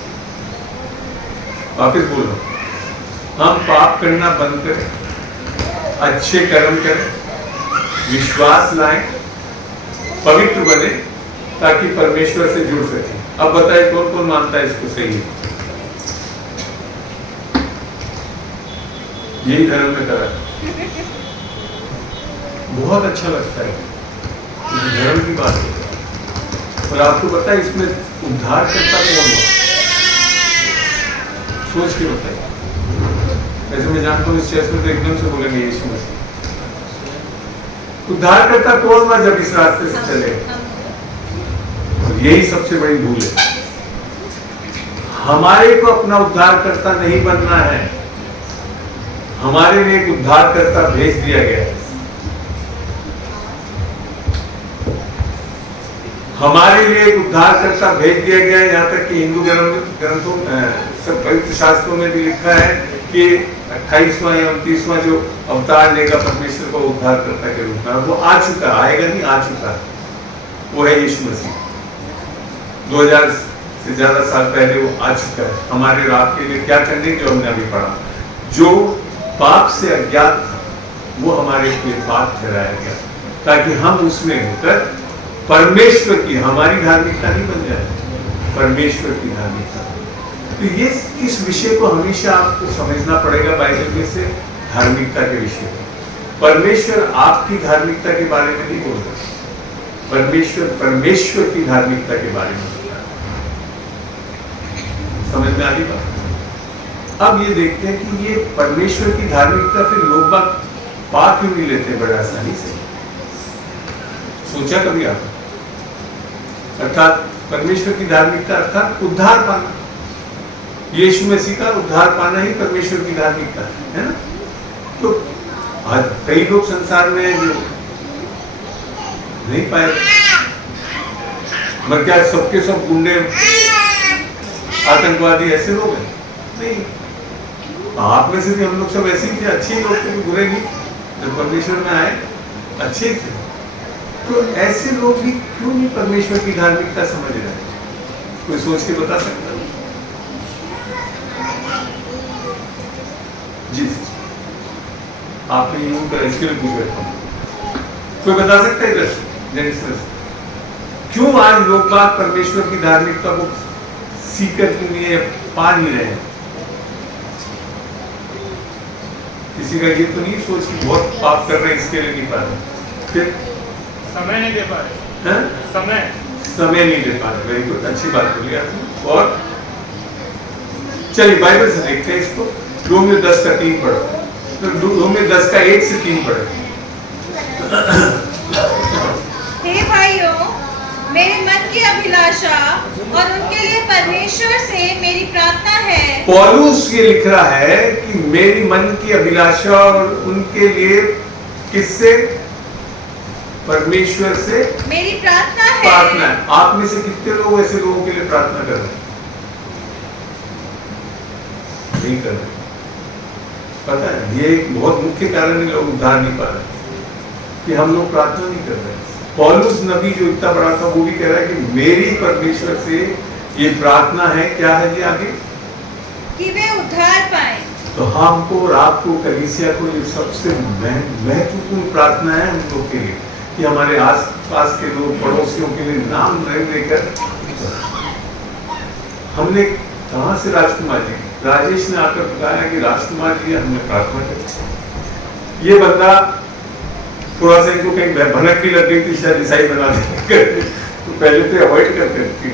वापिस बोलो, हम पाप करना बंद करें, अच्छे कर्म करें, विश्वास लाएं, पवित्र बने ताकि परमेश्वर से जुड़ सके। अब बताइए कौन कौन मानता है इसको सही? यही धर्म में करा। बहुत अच्छा लगता है धर्म की बात है, और आपको पता है इसमें उद्धार करता कौन हुआ? सोच के बताइए। वैसे मैं जानता हूँ इस चर्च में तो एकदम से बोलेंगे यीशु मसीह, उद्धारकर्ता कौन हुआ जब इस रास्ते से चले? और यही सबसे बड़ी भूल है। हमारे को अपना उद्धारकर्ता नहीं बनना है, हमारे लिए एक उद्धारकर्ता भेज दिया गया है। हमारे लिए एक उद्धारकर्ता भेज दिया गया है। यहाँ तक कि हिंदू ग्रंथों सब पवित्र शास्त्रों में भी लिखा है कि 28वां या 29वां जो अवतार लेगा परमेश्वर को उद्धारकर्ता के रूप में, वो आ चुका, आएगा नहीं, आ चुका, वो है यीशु मसीह। 2000 से ज्यादा साल पहले वो आ चुका है हमारे और आपके लिए क्या करने, जो हमने अभी पढ़ा। जो पाप से अज्ञात था वो हमारे लिए पाप ठहराया गया ताकि हम उसमें होकर परमेश्वर की, हमारी धार्मिकता नहीं बन जाए, परमेश्वर की धार्मिकता। तो ये इस विषय को हमेशा आपको समझना पड़ेगा बाइबल में से, धार्मिकता के विषय में। परमेश्वर आपकी धार्मिकता के बारे में नहीं बोल रहा, परमेश्वर की धार्मिकता के बारे में। समझ में आ गई बात? अब ये देखते हैं कि ये परमेश्वर की धार्मिकता फिर लोग बात पा क्यों नहीं लेते बड़े आसानी से? सोचा कभी आपने? अर्थात परमेश्वर की धार्मिकता अर्थात उद्धार पाना, यीशु मसीह का उद्धार पाना ही परमेश्वर की धार्मिकता है ना? तो आज कई लोग संसार में जो नहीं पाए, मगर क्या सबके सब गुंडे आतंकवादी ऐसे लोग हैं? नहीं, आप में से भी हम लोग सब ऐसे ही थे, अच्छे लोग थे, बुरे नहीं। जब परमेश्वर में आए अच्छे थे, तो ऐसे लोग भी क्यों नहीं परमेश्वर की धार्मिकता समझ रहे? कोई सोच के बता सकता है? जी आपने यूं कर, इसके लिए पूछ रहा हूं, कोई बता सकता है इधर क्यों आज लोग बात परमेश्वर की धार्मिकता को सीकर क्यों नहीं पा नहीं रहे? किसी का ये तो नहीं सोच कि बहुत पाप कर रहे हैं इसके लिए नहीं पा रहे, फिर समय नहीं दे पा रहे, समय नहीं दे पा रहे। वेरी गुड, अच्छी बात बोली आपने। और चलिए बाइबल से देखते हैं इसको। रोमियो 10 का 3 पढ़ो, तो रोमियो 10 का 1 से 3 पढ़ो। हे भाइयों, मेरे मन की अभिलाषा और उनके लिए परमेश्वर से मेरी प्रार्थना है। पौलुस ये लिख रहा है कि मेरी मन की अभिलाषा और उनके लिए किससे? परमेश्वर से मेरी प्रार्थना है। प्रार्थना है। आप में से कितने लोग ऐसे लोगों के लिए प्रार्थना कर रहे हैं? नहीं कर रहे। पता है ये एक बहुत मुख्य कारण है लोग उद्धार नहीं पा रहे कि हम लोग प्रार्थना नहीं कर रहे। पौलुस नबी जो इतना बड़ा था वो भी कह रहा है कि मेरी परमेश्वर से ये प्रार्थना है, क्या है जी आगे? कि वे उद्धार पाएं। तो हमको और आपको, कलीसिया को, ये सबसे महत्वपूर्ण प्रार्थना है हम लोग के लिए कि हमारे आस पास के लोग, पड़ोसियों के लिए नाम लेकर। हमने कहाँ से राजकुमार जी, राजेश ने आकर बताया कि राजकुमार जी हमने प्रार्थना की। ये बंदा थोड़ा सा इनको कहीं भनक भी लग गई थी, शायद ईसाई बना देंगे, तो पहले तो अवॉइड करते थे,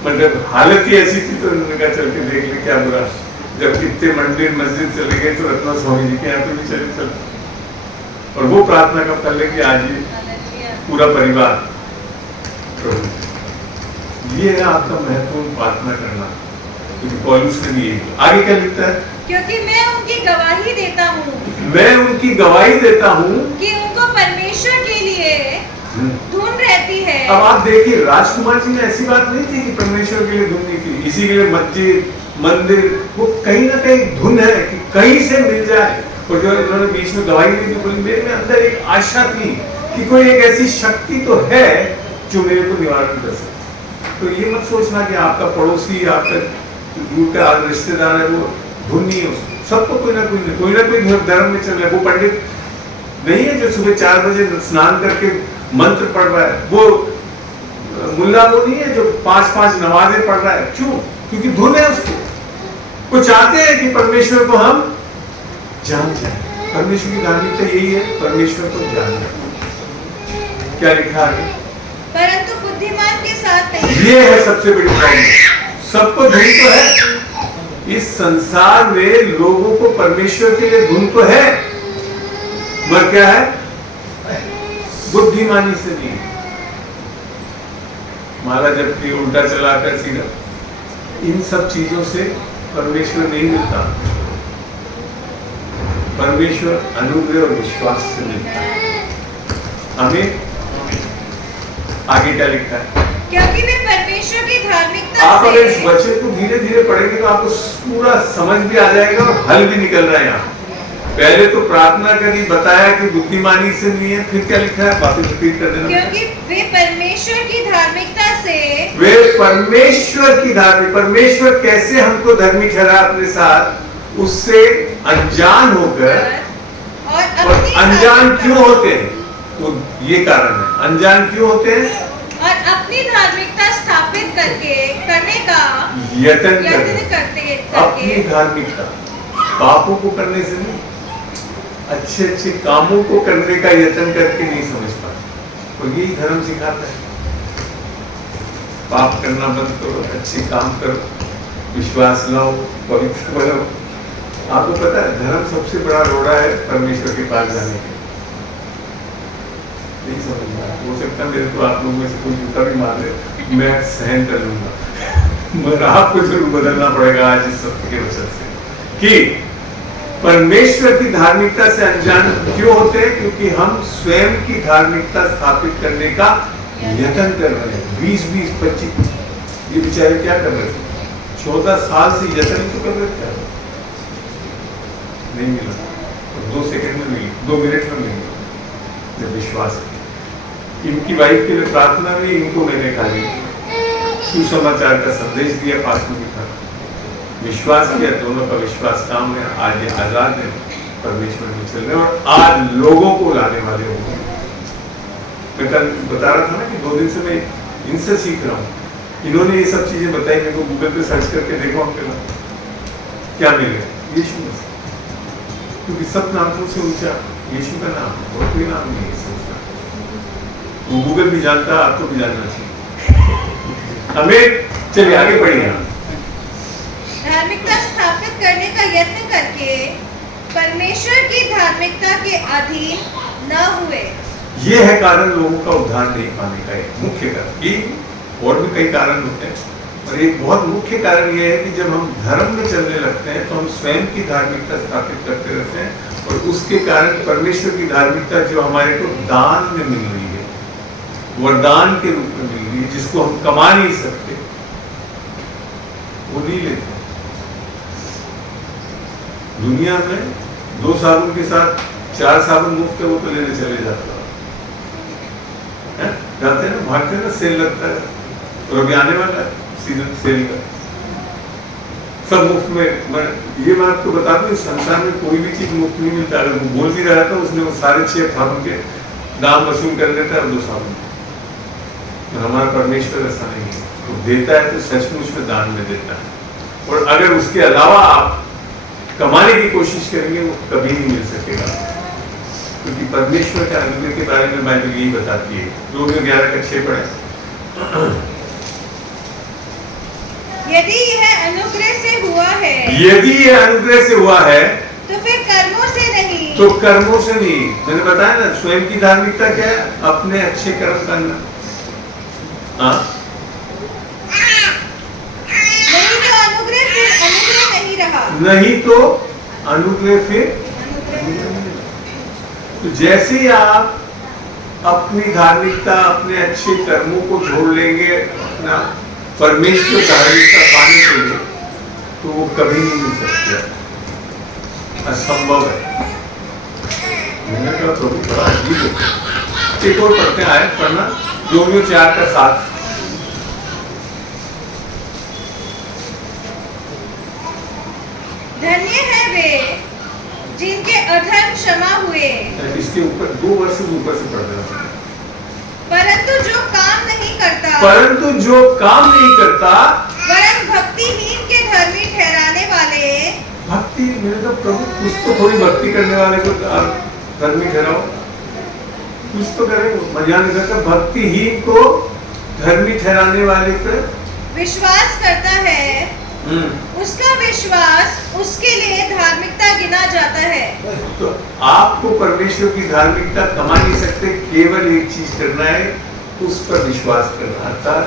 मतलब हालत ही ऐसी थी तो उन्होंने कहा चल के देख ले क्या बुरा। जब कितने मंदिर मस्जिद चले गए तो रत्ना स्वामी जी के यहाँ पे भी चले, और वो प्रार्थना का फल है कि आज ये पूरा परिवार। तो ये है आपका महत्वपूर्ण प्रार्थना करना, क्योंकि पौलुस ने भी आगे क्या लिखता है? क्योंकि मैं उनकी गवाही देता हूँ, मैं उनकी गवाही देता हूँ कि उनको परमेश्वर के लिए धुन रहती है। अब आप देखिए, राजकुमार जी ने ऐसी बात नहीं थी कि परमेश्वर के लिए धुन नहीं थी, इसी के लिए मस्जिद मंदिर वो कहीं ना कहीं धुन है कि कहीं से मिल जाए। और जो इन्होंने बीच में गवाही दी थी, बोली मेरे में अंदर एक आशा थी कि कोई एक ऐसी शक्ति तो है जो मेरे को निवारण कर सकती। तो ये मत सोचना कि आपका पड़ोसी, आपका दूर का रिश्तेदार है वो धुन नहीं है। सबको कोई ना कोई धर्म में चल रहा है। वो पंडित नहीं है जो सुबह 4 बजे स्नान करके मंत्र पढ़ रहा है, वो मुल्ला वो नहीं है जो 5-5 नमाजें पढ़ रहा है। क्यों? क्योंकि धुन है उसको। वो चाहते हैं कि परमेश्वर को हम जान जाए। परमेश्वर की धार्मिकता यही है, परमेश्वर को जानना। क्या लिखा है? परंतु बुद्धिमान के साथ नहीं। ये है सबसे बड़ी प्रॉब्लम। सबको धुन तो है इस संसार में, लोगों को परमेश्वर के लिए धुन तो है, मगर क्या है? बुद्धिमानी से नहीं है। माला जबकि उल्टा चलाकर सीधा, इन सब चीजों से परमेश्वर नहीं मिलता। परमेश्वर अनुग्रह और विश्वास से मिलता है हमें। आगे क्या लिखा है? क्योंकि वे परमेश्वर की धार्मिकता आप अगर इस से वचन को धीरे धीरे पढ़ेंगे तो आपको पूरा समझ भी आ जाएगा और हल भी निकल रहा है यहाँ। पहले तो प्रार्थना करी, बताया कि बुद्धिमानी से नहीं है, फिर क्या लिखा है? वापस रिपीट कर देना। क्योंकि वे परमेश्वर की धार्मिकता से वे परमेश्वर की धार्मिक, परमेश्वर कैसे हमको धर्मी ठहरा अपने साथ? उससे अनजान होकर। और और अनजान क्यों होते हैं? तो ये कारण है, अनजान क्यों होते हैं? और अपनी धार्मिकता स्थापित करने का यत्न करते अपनी धार्मिकता, पापों को करने से नहीं, अच्छे अच्छे कामों को करने का यत्न करके नहीं समझ पाते। और यही धर्म सिखाता है, पाप करना बंद करो, अच्छे काम करो, विश्वास लाओ, पवित्र बनो। आपको पता है धर्म सबसे बड़ा रोड़ा है परमेश्वर के पास जाने के। नहीं समझ में आया, हो सकता है मेरे को आप लोगों में से कोई जूता भी मार ले, मैं सहन कर लूंगा, मगर आपको जरूर बदलना पड़ेगा आज इस सत्य के वचन से कि परमेश्वर की धार्मिकता से अनजान क्यों होते हैं? क्योंकि हम स्वयं की धार्मिकता स्थापित करने का यत्न कर रहे हैं। 20-25 ये बेचारे क्या कर रहे थे? 14 साल से यत्न तो कर रहे थे, नहीं मिला। 2 सेकंड में मिली, 2 मिनट में मिली। जब विश्वास इनकी वाइफ के लिए प्रार्थना में इनको मैंने खाली सुसमाचार का संदेश दिया, पास में लिखा, विश्वास किया, दोनों का विश्वास काम है। आज ये आजाद है, परमेश्वर में चल रहे हैं और आज लोगों को लाने वाले होंगे। मैं कल बता रहा था ना कि 2 दिन से मैं इनसे सीख रहा हूँ। इन्होंने ये सब चीजें बताई, मेरे को गूगल पे सर्च करके देखो हम क्या मिले। यीशु मसीह, क्योंकि सब नामों से ऊंचा यीशु का नाम है और कोई नाम नहीं है। वो गूगल भी जानता है, आपको भी जानना चाहिए हमें। चलिए आगे बढ़िए। धार्मिकता स्थापित करने का यत्न करके परमेश्वर की धार्मिकता के अधीन न हुए। ये है कारण लोगों का उद्धार नहीं पाने का एक मुख्य कारण। ये और भी कई कारण होते हैं, और एक बहुत मुख्य कारण ये है कि जब हम धर्म में चलने लगते हैं तो हम स्वयं की धार्मिकता स्थापित करते रहते हैं, और उसके कारण परमेश्वर की धार्मिकता जो हमारे को दान में मिल रही है, वरदान के रूप में मिल रही है, जिसको हम कमा नहीं सकते, वो नहीं लेते। दुनिया में 2 साबुन के साथ 4 साबुन मुफ्त है, वो तो लेने चले जाते हैं, जाते हैं ना, भागते हैं ना, सेल लगता है, और अभी आने वाला है सीजन सेल का, सब मुफ्त में। ये मैं आपको बता दूं, इस संसार में कोई भी चीज मुफ्त नहीं मिलता। अगर वो बोल भी रहा था, उसने वो सारे 6 साबुन के दाम वसूल कर लेता है और 2 साबुन। तो हमारा परमेश्वर ऐसा नहीं है, वो देता है तो सचमुच में दान में देता है, और अगर उसके अलावा आप कमाने की कोशिश करेंगे वो कभी नहीं मिल सकेगा, क्योंकि परमेश्वर के अनुग्रह के बारे में बाइबल यही बताती है। रोमियो 11:6 पढ़े। यदि यह अनुग्रह से हुआ है, यदि यह अनुग्रह से हुआ है तो फिर कर्मों से नहीं। तो कर्मों से नहीं। मैंने बताया ना, स्वयं की धार्मिकता क्या है? अपने अच्छे कर्म करना। नहीं तो अनुग्रह फिर अनुग्रह नहीं रहा। नहीं तो अनुग्रह फिर। तो जैसे ही आप अपनी धार्मिकता, अपने अच्छे कर्मों को जोड़ लेंगे अपना परमेश्वर धार्मिकता पाने के लिए, तो वो कभी नहीं मिल सकती, असंभव है। मैंने कहा प्रभु बड़ा अजीब है। एक और पढ़ते हैं, आयत पढ़ना, रोमियो 4:7। धन्य है वे जिनके अधर्म क्षमा हुए। इसके ऊपर 2 वर्ष ऊपर से पढ़ रहा हूं। परंतु जो काम नहीं करता, परंतु जो काम नहीं करता, वरन भक्तिहीन के धर्मी ठहराने वाले। भक्ति, मैंने कहा प्रभु कुछ तो थोड़ी भक्ति करने वाले को धर्मी ठहराओ, कुछ तो करे। मजा नहीं करता। भक्तिहीन को धर्मी ठहराने वाले पर विश्वास करता है, उसका विश्वास उसके लिए धार्मिकता गिना जाता जाता है। तो आपको परमेश्वर की धार्मिकता कमा नहीं सकते, केवल एक चीज करना है, उस पर विश्वास करना। अर्थात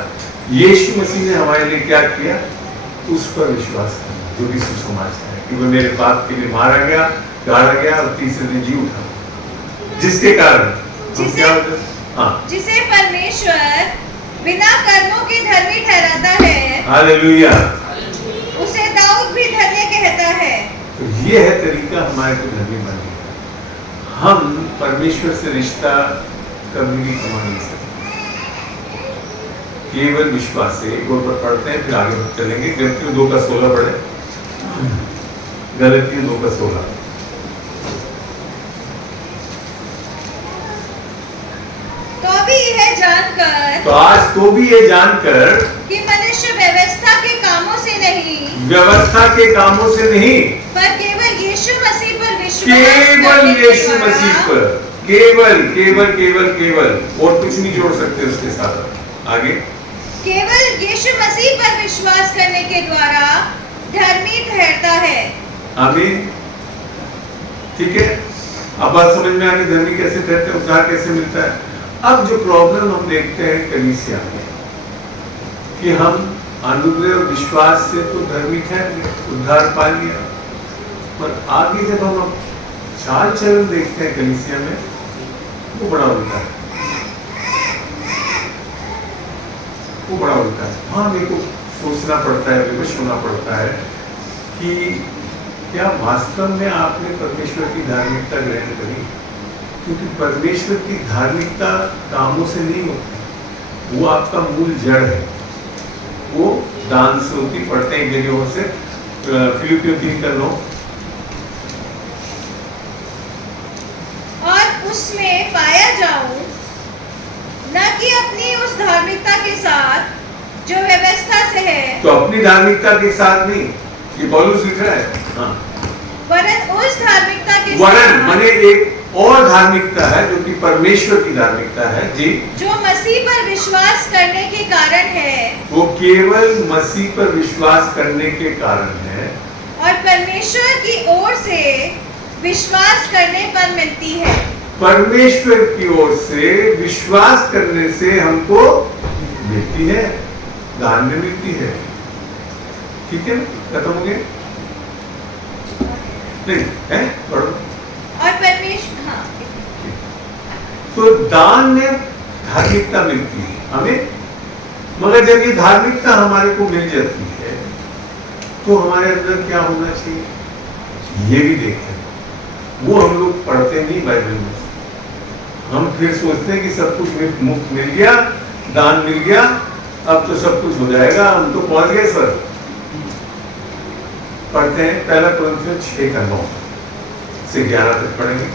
यीशु मसीह ने हमारे लिए क्या किया, उस पर विश्वास करना, जो भी सुसमाचार है कि वो मेरे पाप के लिए मारा गया, गाड़ा गया और तीसरे दिन जी उठा, जिसके कारण जिसे परमेश्वर बिना कर्मों के धर्मी ठहराता है, हालेलुया, उसे दाऊद भी धन्य कहता है। तो ये है तरीका हमारे को धर्मी बनने का। हम परमेश्वर से रिश्ता कभी भी कमा नहीं सकते, केवल विश्वास से। एक और पर पढ़ते हैं, फिर आगे चलेंगे। गलतियों 2:16 पढ़े, गलतियों 2:16। तो भी यह जानकर, तो आज तो भी ये जानकर कि मनुष्य व्यवस्था के कामों से नहीं, व्यवस्था के कामों से नहीं, पर केवल यीशु मसीह पर विश्वास केवल करने के यीशु द्वारा, मसीह पर, केवल केवल केवल केवल, और कुछ नहीं जोड़ सकते उसके साथ। आगे, केवल यीशु मसीह पर विश्वास करने के द्वारा धर्मी ठहरता है। आमीन। ठीक है, अब बात समझ में आ गई, धर्मी कैसे ठहरते हैं, उद्धार कैसे मिलता है। अब जो प्रॉब्लम हम देखते हैं कलीसिया में, कि हम अनुग्रह और विश्वास से तो धर्मी ठहर गए, उद्धार पा लिया, पर आगे जब हम चाल चलन देखते हैं कलीसिया में, वो बड़ा उल्टा है, वो बड़ा उल्टा है। हाँ, मेरे को सोचना पड़ता है, विवश होना पड़ता है कि क्या वास्तव में आपने परमेश्वर की धार्मिकता ग्रहण करी, क्योंकि परमेश्वर की धार्मिकता कामों से नहीं होती, वो आपका मूल जड़ है, वो दान से होती। पढ़ते हैं एक जगह से, फिलिपियों 3:9, और उसमें पाया जाऊं, न कि अपनी उस धार्मिकता के साथ जो व्यवस्था से है, तो अपनी धार्मिकता के साथ नहीं, ये पौलुस लिख रहा है, हाँ, वरन उस धार्मिकता के वरन साथ माने एक और धार्मिकता है जो कि परमेश्वर की धार्मिकता है जी, जो मसीह पर विश्वास करने के कारण है, वो केवल मसीह पर विश्वास करने के कारण है, और परमेश्वर की ओर से विश्वास करने पर मिलती है। परमेश्वर की ओर से विश्वास करने से हमको मिलती है, दान में मिलती है। ठीक है, खत्म हो गया? नहीं है, पढ़ो। और परमेश्वर, हाँ, तो दान में धार्मिकता मिलती है हमें, मगर जब ये धार्मिकता हमारे को मिल जाती है, तो हमारे अंदर क्या होना चाहिए, ये भी देखें। वो हम लोग पढ़ते नहीं बाइबल में, हम फिर सोचते हैं कि सब कुछ मुफ्त मिल गया, दान मिल गया, अब तो सब कुछ हो जाएगा, हम तो पहुंच गए सर। पढ़ते हैं 1 कोरिन्थियों 6:9 से 11 तक पढ़ेंगे।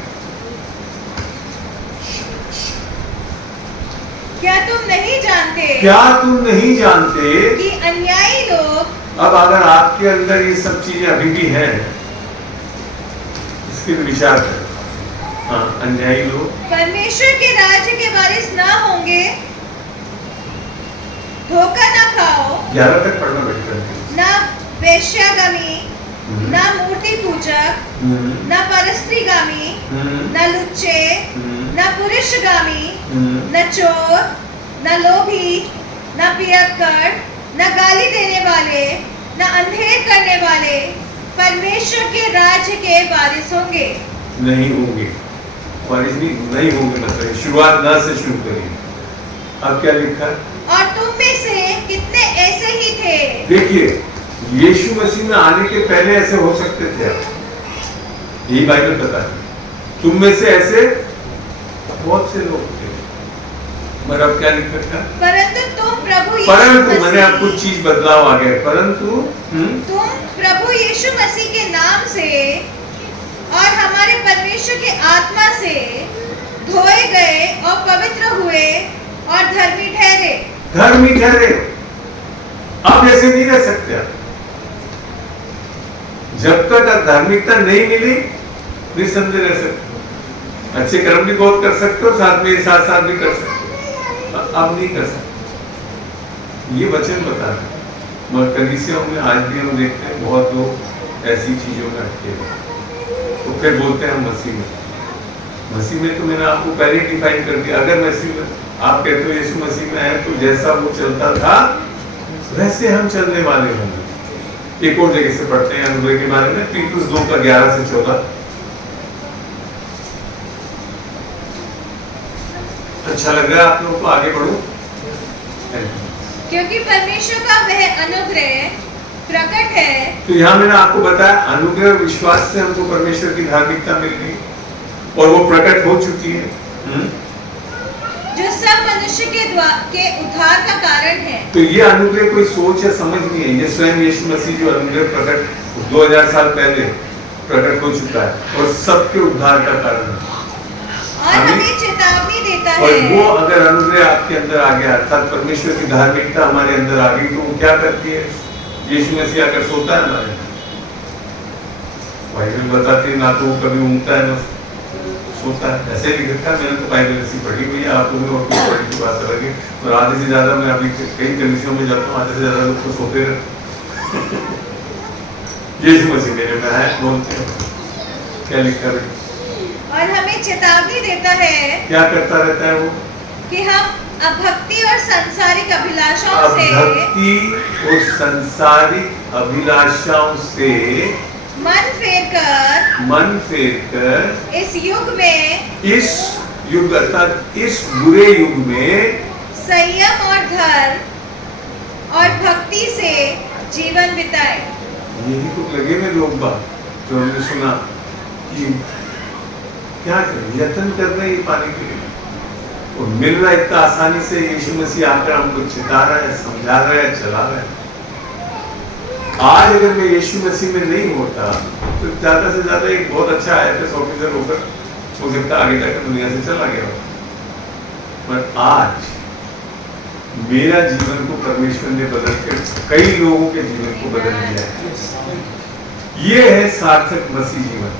क्या तुम नहीं जानते, क्या तुम नहीं जानते कि अन्यायी लोग, अब अगर आपके अंदर ये सब चीजें अभी भी हैं, इसके विचार करें। हाँ, अन्यायी लोग परमेश्वर के राज्य के वारिस ना होंगे, धोखा ना खाओ, 11 तक पढ़ना बेटर है। ना वेश्यागामी, ना मूर्ति पूजक, ना परस्त्रीगामी, ना लुच्चे, ना पुरुषगामी, न चोर, न लोभी, न पियक्कड़, न गाली देने वाले, न अंधेर करने वाले परमेश्वर के राज्य के वारिस होंगे। नहीं होंगे, वारिस नहीं होंगे, मतलब शुरुआत ना से शुरू करिए। अब क्या लिखा? और तुम में से कितने ऐसे ही थे। देखिए, यीशु मसीह में आने के पहले ऐसे हो सकते थे, यही बाइबल बताता है। तुम में से ऐसे बहुत से लोग थे, मगर अब क्या लिख रखा? परंतु तुम प्रभु यीशु परंतु मैंने मसीह, अब कुछ चीज बदलाव आ गया, परंतु तुम प्रभु यीशु मसीह के नाम से और हमारे परमेश्वर के आत्मा से धोए गए और पवित्र हुए और धर्मी ठहरे। धर्मी ठहरे। अब ऐसे नहीं रह सकते आप। जब तक धार्मिकता नहीं मिली, निसंदेह रह सकते, अच्छे कर्म भी बहुत कर सकते हो, साथ में साथ साथ भी कर सकते हो। अब नहीं कर सकते, ये वचन बता रहे। मगर कलीसियाओं में आज भी हम देखते हैं बहुत लोग ऐसी चीजों में अटके हुए। तो फिर बोलते हैं हम मसीह में। मसीह में तो मैंने आपको पहले ही डिफाइन कर दिया। अगर मसीह में आप कहते हो यीशु मसीह में है तो जैसा वो चलता था वैसे हम चलने वाले होंगे। एक और जगह से पढ़ते हैं अनुग्रह के बारे में, तीतुस 2:11 से 14। अच्छा लग रहा है आप लोगों को? आगे बढ़ो। क्योंकि परमेश्वर का वह अनुग्रह प्रकट है। तो यहाँ मैंने आपको बताया अनुग्रह और विश्वास से हमको परमेश्वर की धार्मिकता मिल गई और वो प्रकट हो चुकी है, जो सब मनुष्य के उद्धार का कारण है। तो ये अनुग्रह कोई सोच या समझ नहीं है, ये स्वयं यीशु मसीह जो अनुग्रह प्रकट 2000 साल पहले प्रकट हो चुका है और सबके उद्धार का कारण है। और हमें चेतावनी देता और है। वो अगर अनुग्रह आपके अंदर आ गया अर्थात परमेश्वर की धार्मिकता हमारे अंदर आ गई तो वो क्या करती है? यीशु मसीह आकर सोता है हमारे, बाइबल बताती है ना तो वो कभी ऊँगता है ना सोता है, ऐसे लिख रखा है। मैंने तो बाइबल ऐसी पढ़ी हुई है, आप लोगों ने और पढ़ी की बात अलग है। और आधे से ज्यादा मैं अभी कई कंडीशनों में जाता हूँ, आधे से ज्यादा लोग तो सोते रहते। यीशु मसीह मेरे में है, बोलते हैं क्या लिखा है? और हमें चेतावनी देता है क्या करता रहता है वो? कि हम अभक्ति और सांसारिक अभिलाषाओं से अभक्ति और सांसारिक अभिलाषाओं से मन फेर कर इस युग अर्थात इस बुरे युग में संयम और धर्म और भक्ति से जीवन बिताए। यही तो लगे में लोग बात जो हमने सुना कि क्या करें, यत्न कर रहे हैं पाने के लिए और मिल रहा है इतना आसानी से। यीशु मसीह आकर हमको चिता रहा है, समझा रहा है, चला रहा है। आज अगर मैं यीशु मसीह में नहीं होता तो ज्यादा से ज्यादा एक बहुत अच्छा आईएएस ऑफिसर होकर हो सकता आगे जाकर दुनिया से चला गया होता। पर आज मेरा जीवन को परमेश्वर ने बदल कर कई लोगों के जीवन को बदल दिया है। ये है सार्थक मसीह जीवन।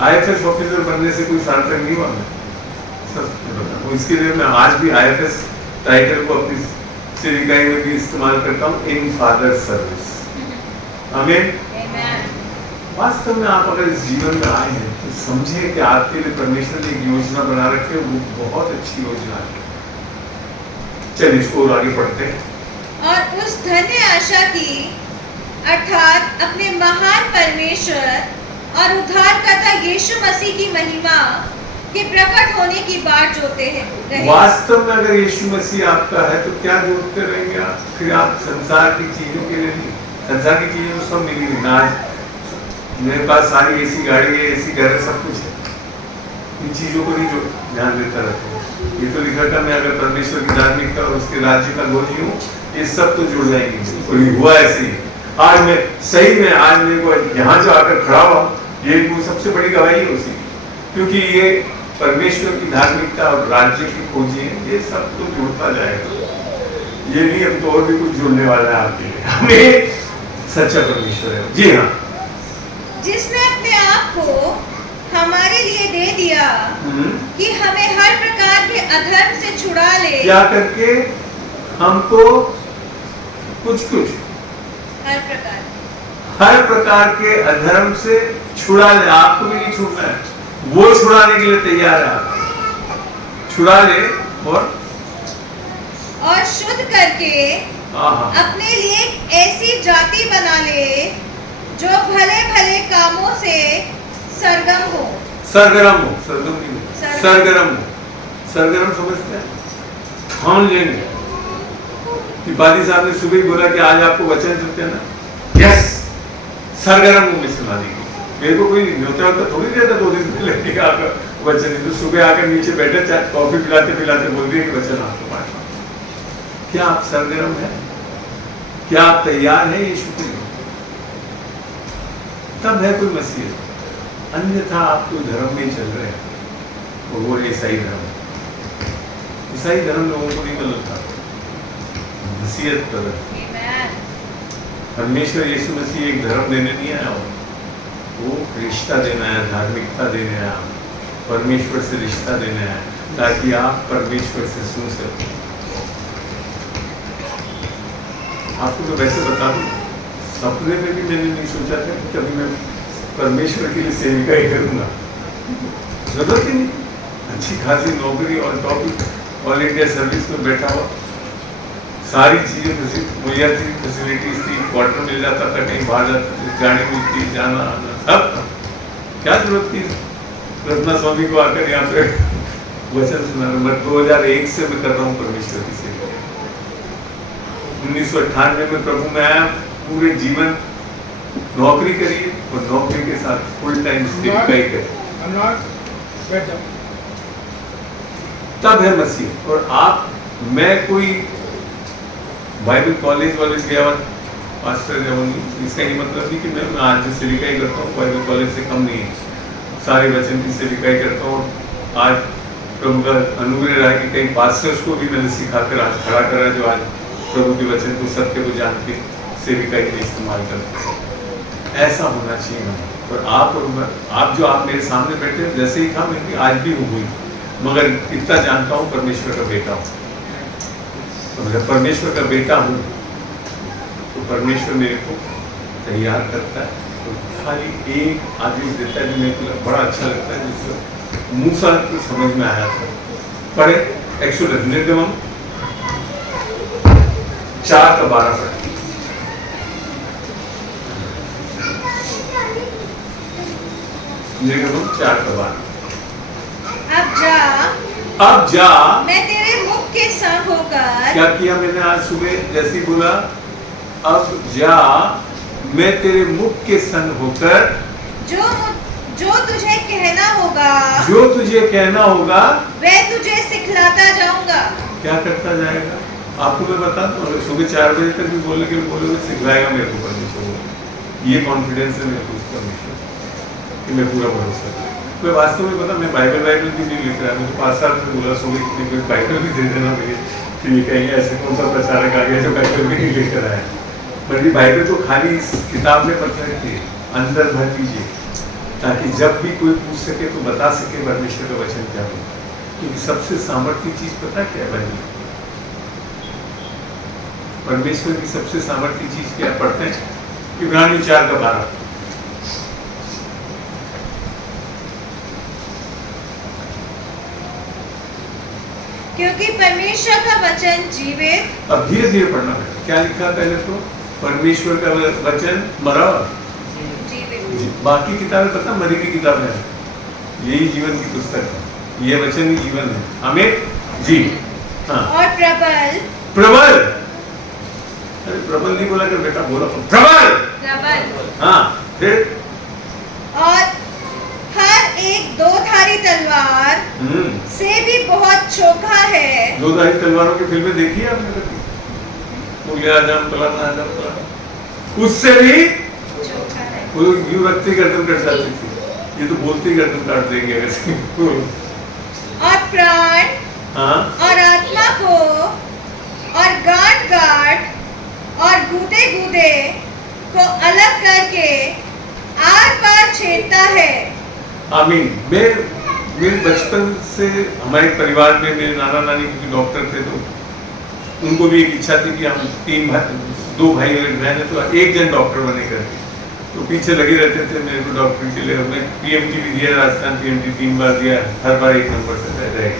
आईएएस ऑफिसर बनने से कोई सार्थक नहीं हुआ मैं सच। इसके लिए मैं आज भी आईएएस टाइटल को अपनी सेविकाई में भी इस्तेमाल करता हूँ, इन फादर सर्विस। आमीन। वास्तव में आप अगर इस जीवन में आए हैं तो समझे कि आपके लिए परमेश्वर ने एक योजना बना रखी है, वो बहुत अच्छी योजना है। चलिए इसको और आगे पढ़ते हैं। और उस धन्य आशा की अर्थात अपने महान परमेश्वर और उद्धारकर्ता यीशु मसीह की महिमा के प्रकट होने की बाट जोते हैं। वास्तव में अगर यीशु मसीह आपका है तो क्या जोतते रहेंगे आप? फिर आप संसार की चीजों के लिए नहीं, संसार की चीजें तो सब मिली हुई। आज मेरे पास सारी ऐसी गाड़ी है, ऐसी घर है, सब कुछ है, इन चीजों को नहीं जो ध्यान देता रहता हूँ। ये तो लिखा था मैं अगर परमेश्वर की धार्मिकता और उसके राज्य का गोजी हूँ, ये सब तो जुड़ जाएंगे। और ये हुआ ऐसे ही। आज मैं सही में आज मेरे को यहाँ जो आकर खड़ा हुआ, ये वो सबसे बड़ी गवाही है उसी, क्योंकि ये परमेश्वर की धार्मिकता और राज्य की खोजी है। ये सब तो जुड़ता जाएगा, ये नहीं हम तो और भी कुछ जुड़ने वाला है आपके लिए। हमें सच्चा परमेश्वर है। जी हाँ, जिसने अपने आप को हमारे लिए दे दिया कि हमें हर प्रकार के अधर्म से छुड़ा ले। क्या करके? हमको कुछ हर प्रकार के अधर्म से छुड़ा ले। आपको भी नहीं छुड़ना है, वो छुड़ाने के लिए तैयार है। आप छुड़ा ले और शुद्ध करके अपने लिए एक ऐसी जाति बना ले जो भले भले कामों से सरगर्म हो। सरगर्म समझते हैं? ठान लेंगे कि पादी साहब ने सुबह ही बोला कि आज आपको वचन सुनते हैं ना, यस, सरगर्म हूँ मैं सुना देंगे। मेरे को कोई न्योता थोड़ी देता 2 दिन पहले कि आकर वचन, तो सुबह आकर नीचे बैठे चाय कॉफी पिलाते पिलाते बोल दिए कि वचन आपको बांटना। क्या आप सरगर्म हैं? क्या आप तैयार हैं यीशु के लिए? तब है कोई मसीह, अन्यथा आप तो धर्म में चल रहे हैं और वो ईसाई धर्म। ईसाई धर्म लोगों को नहीं बदलता, मसीहत बदलती। परमेश्वर यीशु मसीह एक धर्म देने नहीं आया, वो रिश्ता देना है, धार्मिकता देने आया, परमेश्वर से रिश्ता देने आया ताकि आप परमेश्वर से सुन सकें। आपको तो वैसे बता दूं, सपने में भी मैंने नहीं सोचा था कि कभी मैं परमेश्वर के लिए सेविका ही करूँगा, जरूरत ही नहीं। अच्छी खासी नौकरी और टॉप ऑल इंडिया सर्विस में बैठा हुआ, सारी चीज़ें मुहैया थी, फैसिलिटीज थी, क्वार्टर मिल जाता था, कहीं बाहर जाता था, गाड़ी मिलती, जाना आना सब था, क्या जरूरत थी रत्ना स्वामी को आकर यहाँ पे वचन सुनाना। मैं 2001 से मैं कर रहा हूँ परमेश्वर की सेवा। 1998 में प्रभु में आया, पूरे जीवन नौकरी करिए और नौकरी के साथ फुल टाइम सेविका ही करिए, बैठ जाओ। तब है मसीह। और आप, मैं कोई बाइबल कॉलेज गया हुआ पास्टर नहीं, इसका ये मतलब नहीं कि मैं आज जो सेविका ही करता हूँ बाइबल कॉलेज से कम नहीं है, सारे वचन की सेविका ही करता हूँ। आज प्रभु का अनुग्रह रहा कि कई पास्टर्स को भी मैंने सिखाकर आज खड़ा करा, जो आज प्रभु के वचन को, सत्य को जान के सेविका के लिए इस्तेमाल करते हैं। ऐसा होना चाहिए ना। और आप और मैं, आप मेरे सामने बैठे जैसे ही था, मैं आज भी हो गई, मगर इतना जानता हूँ परमेश्वर का बेटा हूँ। तो जब परमेश्वर का बेटा हूँ तो परमेश्वर मेरे को तैयार करता है। तो खाली एक आदेश देता है जो मेरे को बड़ा अच्छा लगता है, जिससे मूसा को समझ में आया था। पढ़े एक्सोडस, निर्गमन 4:12 पढ़े। निर्गमन 4:12। अब जा मैं तेरे मुख के संग होकर। क्या किया मैंने आज सुबह जैसे ही बोला, अब जा मैं तेरे मुख के संग होकर जो तुझे कहना होगा, जो तुझे कहना होगा वह तुझे सिखलाता जाऊंगा। क्या करता जाएगा? आपको मैं बताता हूँ, सुबह 4 बजे तक भी बोलोगे सिखलाएगा मेरे को परमेश्वर। ये कॉन्फिडेंस है मेरे को उस परमेश्वर कि मैं पूरा भरोसा करूँ। मैं वास्तव में पता, मैं बाइबल भी नहीं लिख रहा। मुझे 5 साल से बोला सुबह कोई बाइबल भी दे देना मुझे, कि कहीं ऐसे कौन सा प्रचारक आ गया जो बाइबल भी नहीं लेकर आया। पर ये बाइबल तो खाली इस किताब में पढ़ रखिए, अंदर भर कीजिए, ताकि जब भी कोई पूछ सके तो बता सके परमेश्वर का वचन क्या हो। क्योंकि सबसे सामर्थ्य चीज पता क्या है बाइबल? परमेश्वर की सबसे सामर्थ्य चीज क्या पढ़ते हैं? इब्रानियों 4:12। क्योंकि परमेश्वर का वचन जीवित। अब धीरे धीरे पढ़ना है। क्या लिखा पहले तो? परमेश्वर का वचन मरा, जीवित। बाकी किताबें पता मरी की किताबें हैं। यही जीवन की पुस्तक है, ये वचन ही जीवन है। हमें जी हाँ। और प्रबल। प्रबल, अरे प्रबल नहीं बोला कर बेटा, बोला प्रबल। प्रबल हाँ, फिर और हर एक 2-धारी तलवार से भी बहुत चोखा है। 2-धारी तलवारों की फिल्में देखी है आपने कभी? मुगले आजम, फलाना आजम, फलाना, उससे भी चोखा है। वो यूं रखते गर्दन कट जाती थी, ये तो बोलते ही गर्दन काट देंगे ऐसे। और प्राण हाँ, और आत्मा को और गांठ और गूदे को अलग करके आर पार छेदता है। आमीन। मेरे बचपन से हमारे परिवार में मेरे नाना नानी क्योंकि डॉक्टर थे, तो उनको भी एक इच्छा थी कि हम 2 भाई और एक बहन है, तो एक जन डॉक्टर बने करके, तो पीछे लगे रहते थे मेरे को डॉक्टर के लिए। मैं PMT भी दिया, राजस्थान PMT 3 बार दिया, हर बार 1 नंबर से रह गया।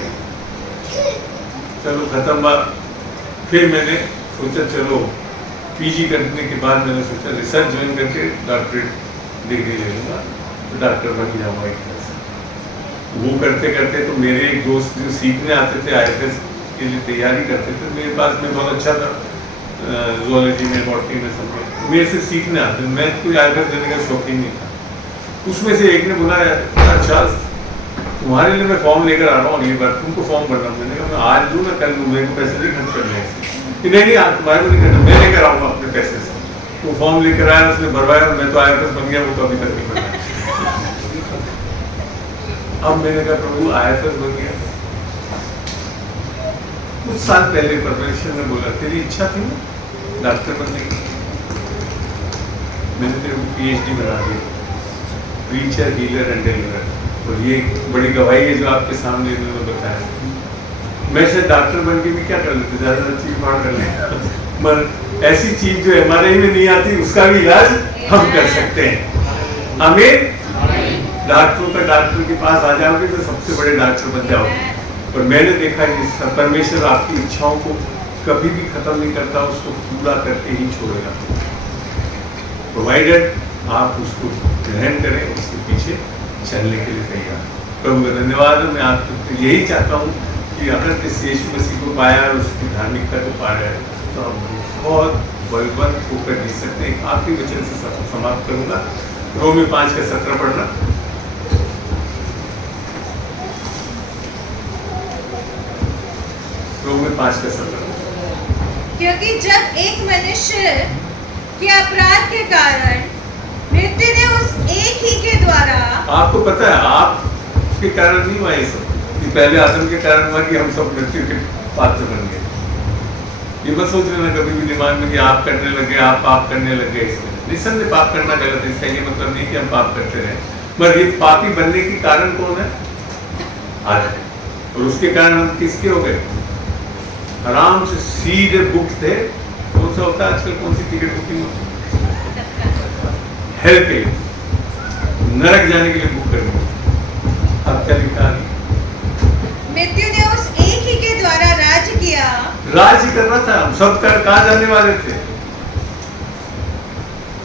चलो खत्म बात। फिर मैंने सोचा चलो PG करने के बाद मैंने सोचा रिसर्च ज्वाइन करके डॉक्टरेट डिग्री ले लूँगा, तो डॉक्टर बन जाऊँगा एक तरह से। वो करते करते तो मेरे एक दोस्त जो सीखने आते थे IFS के लिए तैयारी करते थे, मेरे पास में बहुत अच्छा था ज़ूलॉजी में, बॉटनी में, सब में मेरे से सीखने आते। मैं कोई IFS देने का शौकीन नहीं था। उसमें से एक ने बोला, अच्छा तुम्हारे लिए मैं फॉर्म लेकर आ रहा हूँ, अगली बार तुमको फॉर्म भरना। मैंने कहा मैं आज दूँ ना कल दूँ, मेरे को पैसे नहीं खर्च करने कि नहीं तुम्हारे को नहीं करना, मैं लेकर आऊँगा अपने पैसे से। वो फॉर्म लेकर आया, उसने भरवाया, मैं तो IFS बन गया, वो तो अभी तक नहीं बना। अब मैंने कहा प्रभु IFS बन गया। कुछ साल पहले परमेश्वर ने बोला तेरी इच्छा थी ना डॉक्टर बनने की, मैंने तेरे को PhD बना दिया, प्रीचर, हीलर एंड डिलीवरर। और ये बड़ी गवाही है जो आपके सामने इन्होंने बताया। मैं से डॉक्टर बन के भी क्या कर लेते, ज़्यादा चीज फाड़ कर लेते, मगर ऐसी चीज जो MRI में नहीं आती उसका भी इलाज हम कर सकते हैं। आमीन। डॉक्टरों का डॉक्टर के पास आ जाओगे तो सबसे बड़े डॉक्टर बन जाओगे। और मैंने देखा कि परमेश्वर आपकी इच्छाओं को कभी भी खत्म नहीं करता, उसको पूरा करके ही छोड़ेगा, प्रोवाइडेड आप उसको ग्रहण करें, उसके पीछे चलने के लिए तैयार। प्रभु का धन्यवाद। मैं आपको यही चाहता हूँ कि अगर इस यीशु मसीह को पाया और उसकी धार्मिकता को पाया है तो आप बहुत बलवंत होकर जी सकते हैं। आखिरी वचन से समाप्त करूंगा, रोमी 5:17 पढ़ना। रोमी 5:17। क्योंकि जब एक मनुष्य के अपराध के कारण मृत्यु ने उस एक ही के द्वारा, आपको पता है आपके कारण नहीं हुआ ये सब, कि पहले आदम के कारण हुआ कि हम सब मृत्यु के पात्र बन गए। ये मत सोच लेना कभी भी दिमाग में कि आप करने लगे, आप पाप करने लग गए। इसमें निसंदेह पाप करना गलत है, इसका ये मतलब नहीं कि हम पाप करते रहे, पर ये पापी बनने के कारण कौन है? आदम। और उसके कारण हम किसके हो गए? आराम से सीधे बुक थे। कौन सा होता है आजकल, कौन सी टिकट बुकिंग होती है? हेल्प के लिए, नरक जाने के लिए बुक करनी। अब क्या लिखा है? मृत्यु ने उस एक ही के द्वारा राज्य किया। राज्य करना था, हम सब कहाँ जाने वाले थे?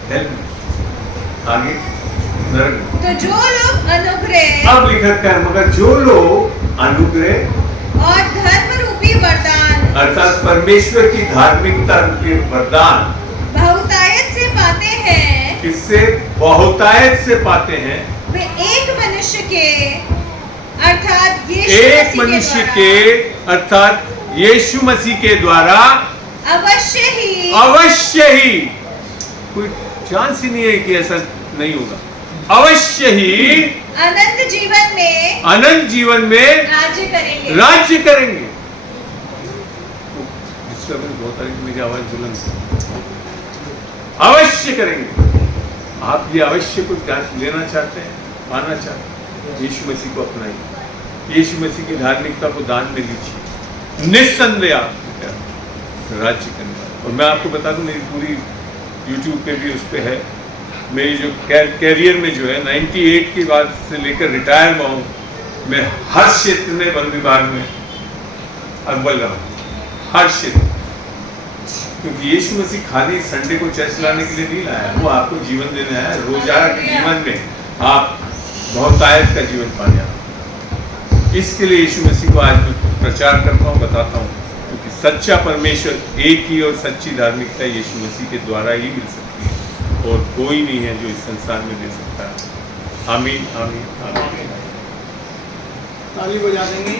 हेल्प। आगे नरक। तो जो लोग अनुग्रह अब लिखा है मगर जो लोग अनुग्रह और धर्म रूपी वरदान, अर्थात परमेश्वर की धार्मिकता के वरदान बहुतायत से पाते हैं, किससे? बहुतायत से पाते हैं। वे एक मनुष्य के अर्थात यीशु एक मसीह मनुष्य द्वारा के अर्थात यीशु मसीह के द्वारा अवश्य ही, कोई चांस ही नहीं है कि ऐसा नहीं होगा, अवश्य ही अनंत जीवन में राज्य करेंगे। बहुत सारी मेरी आवाज बुलंद, अवश्य करेंगे। आप ये अवश्य को लेना चाहते हैं, मानना चाहते हैं, यीशु मसीह को अपनाइए, यीशु मसीह की धार्मिकता को दान में लीजिए, निस्संदेह आप राज्य करने। और मैं आपको बता दूं, मेरी पूरी YouTube पे भी उस पर है, मेरी जो कैरियर में जो है 98 के बाद से लेकर रिटायर हुआ हूँ, मैं हर क्षेत्र में वन विभाग में अव्वल रहा हूँ, हर क्षेत्र। क्योंकि यीशु मसीह खाली संडे को चर्च लाने के लिए नहीं लाया, वो आपको जीवन देने आया। रोजाना के जीवन में आप बहुतायत का जीवन पाया। इसके लिए यीशु मसीह को आज मैं प्रचार करता हूँ, बताता हूँ, क्योंकि सच्चा परमेश्वर एक ही और सच्ची धार्मिकता यीशु मसीह के द्वारा ही मिल सकती है, और कोई नहीं है जो इस संसार में दे सकता है। आमीन आमीन आमीन। ताली बजा देंगे।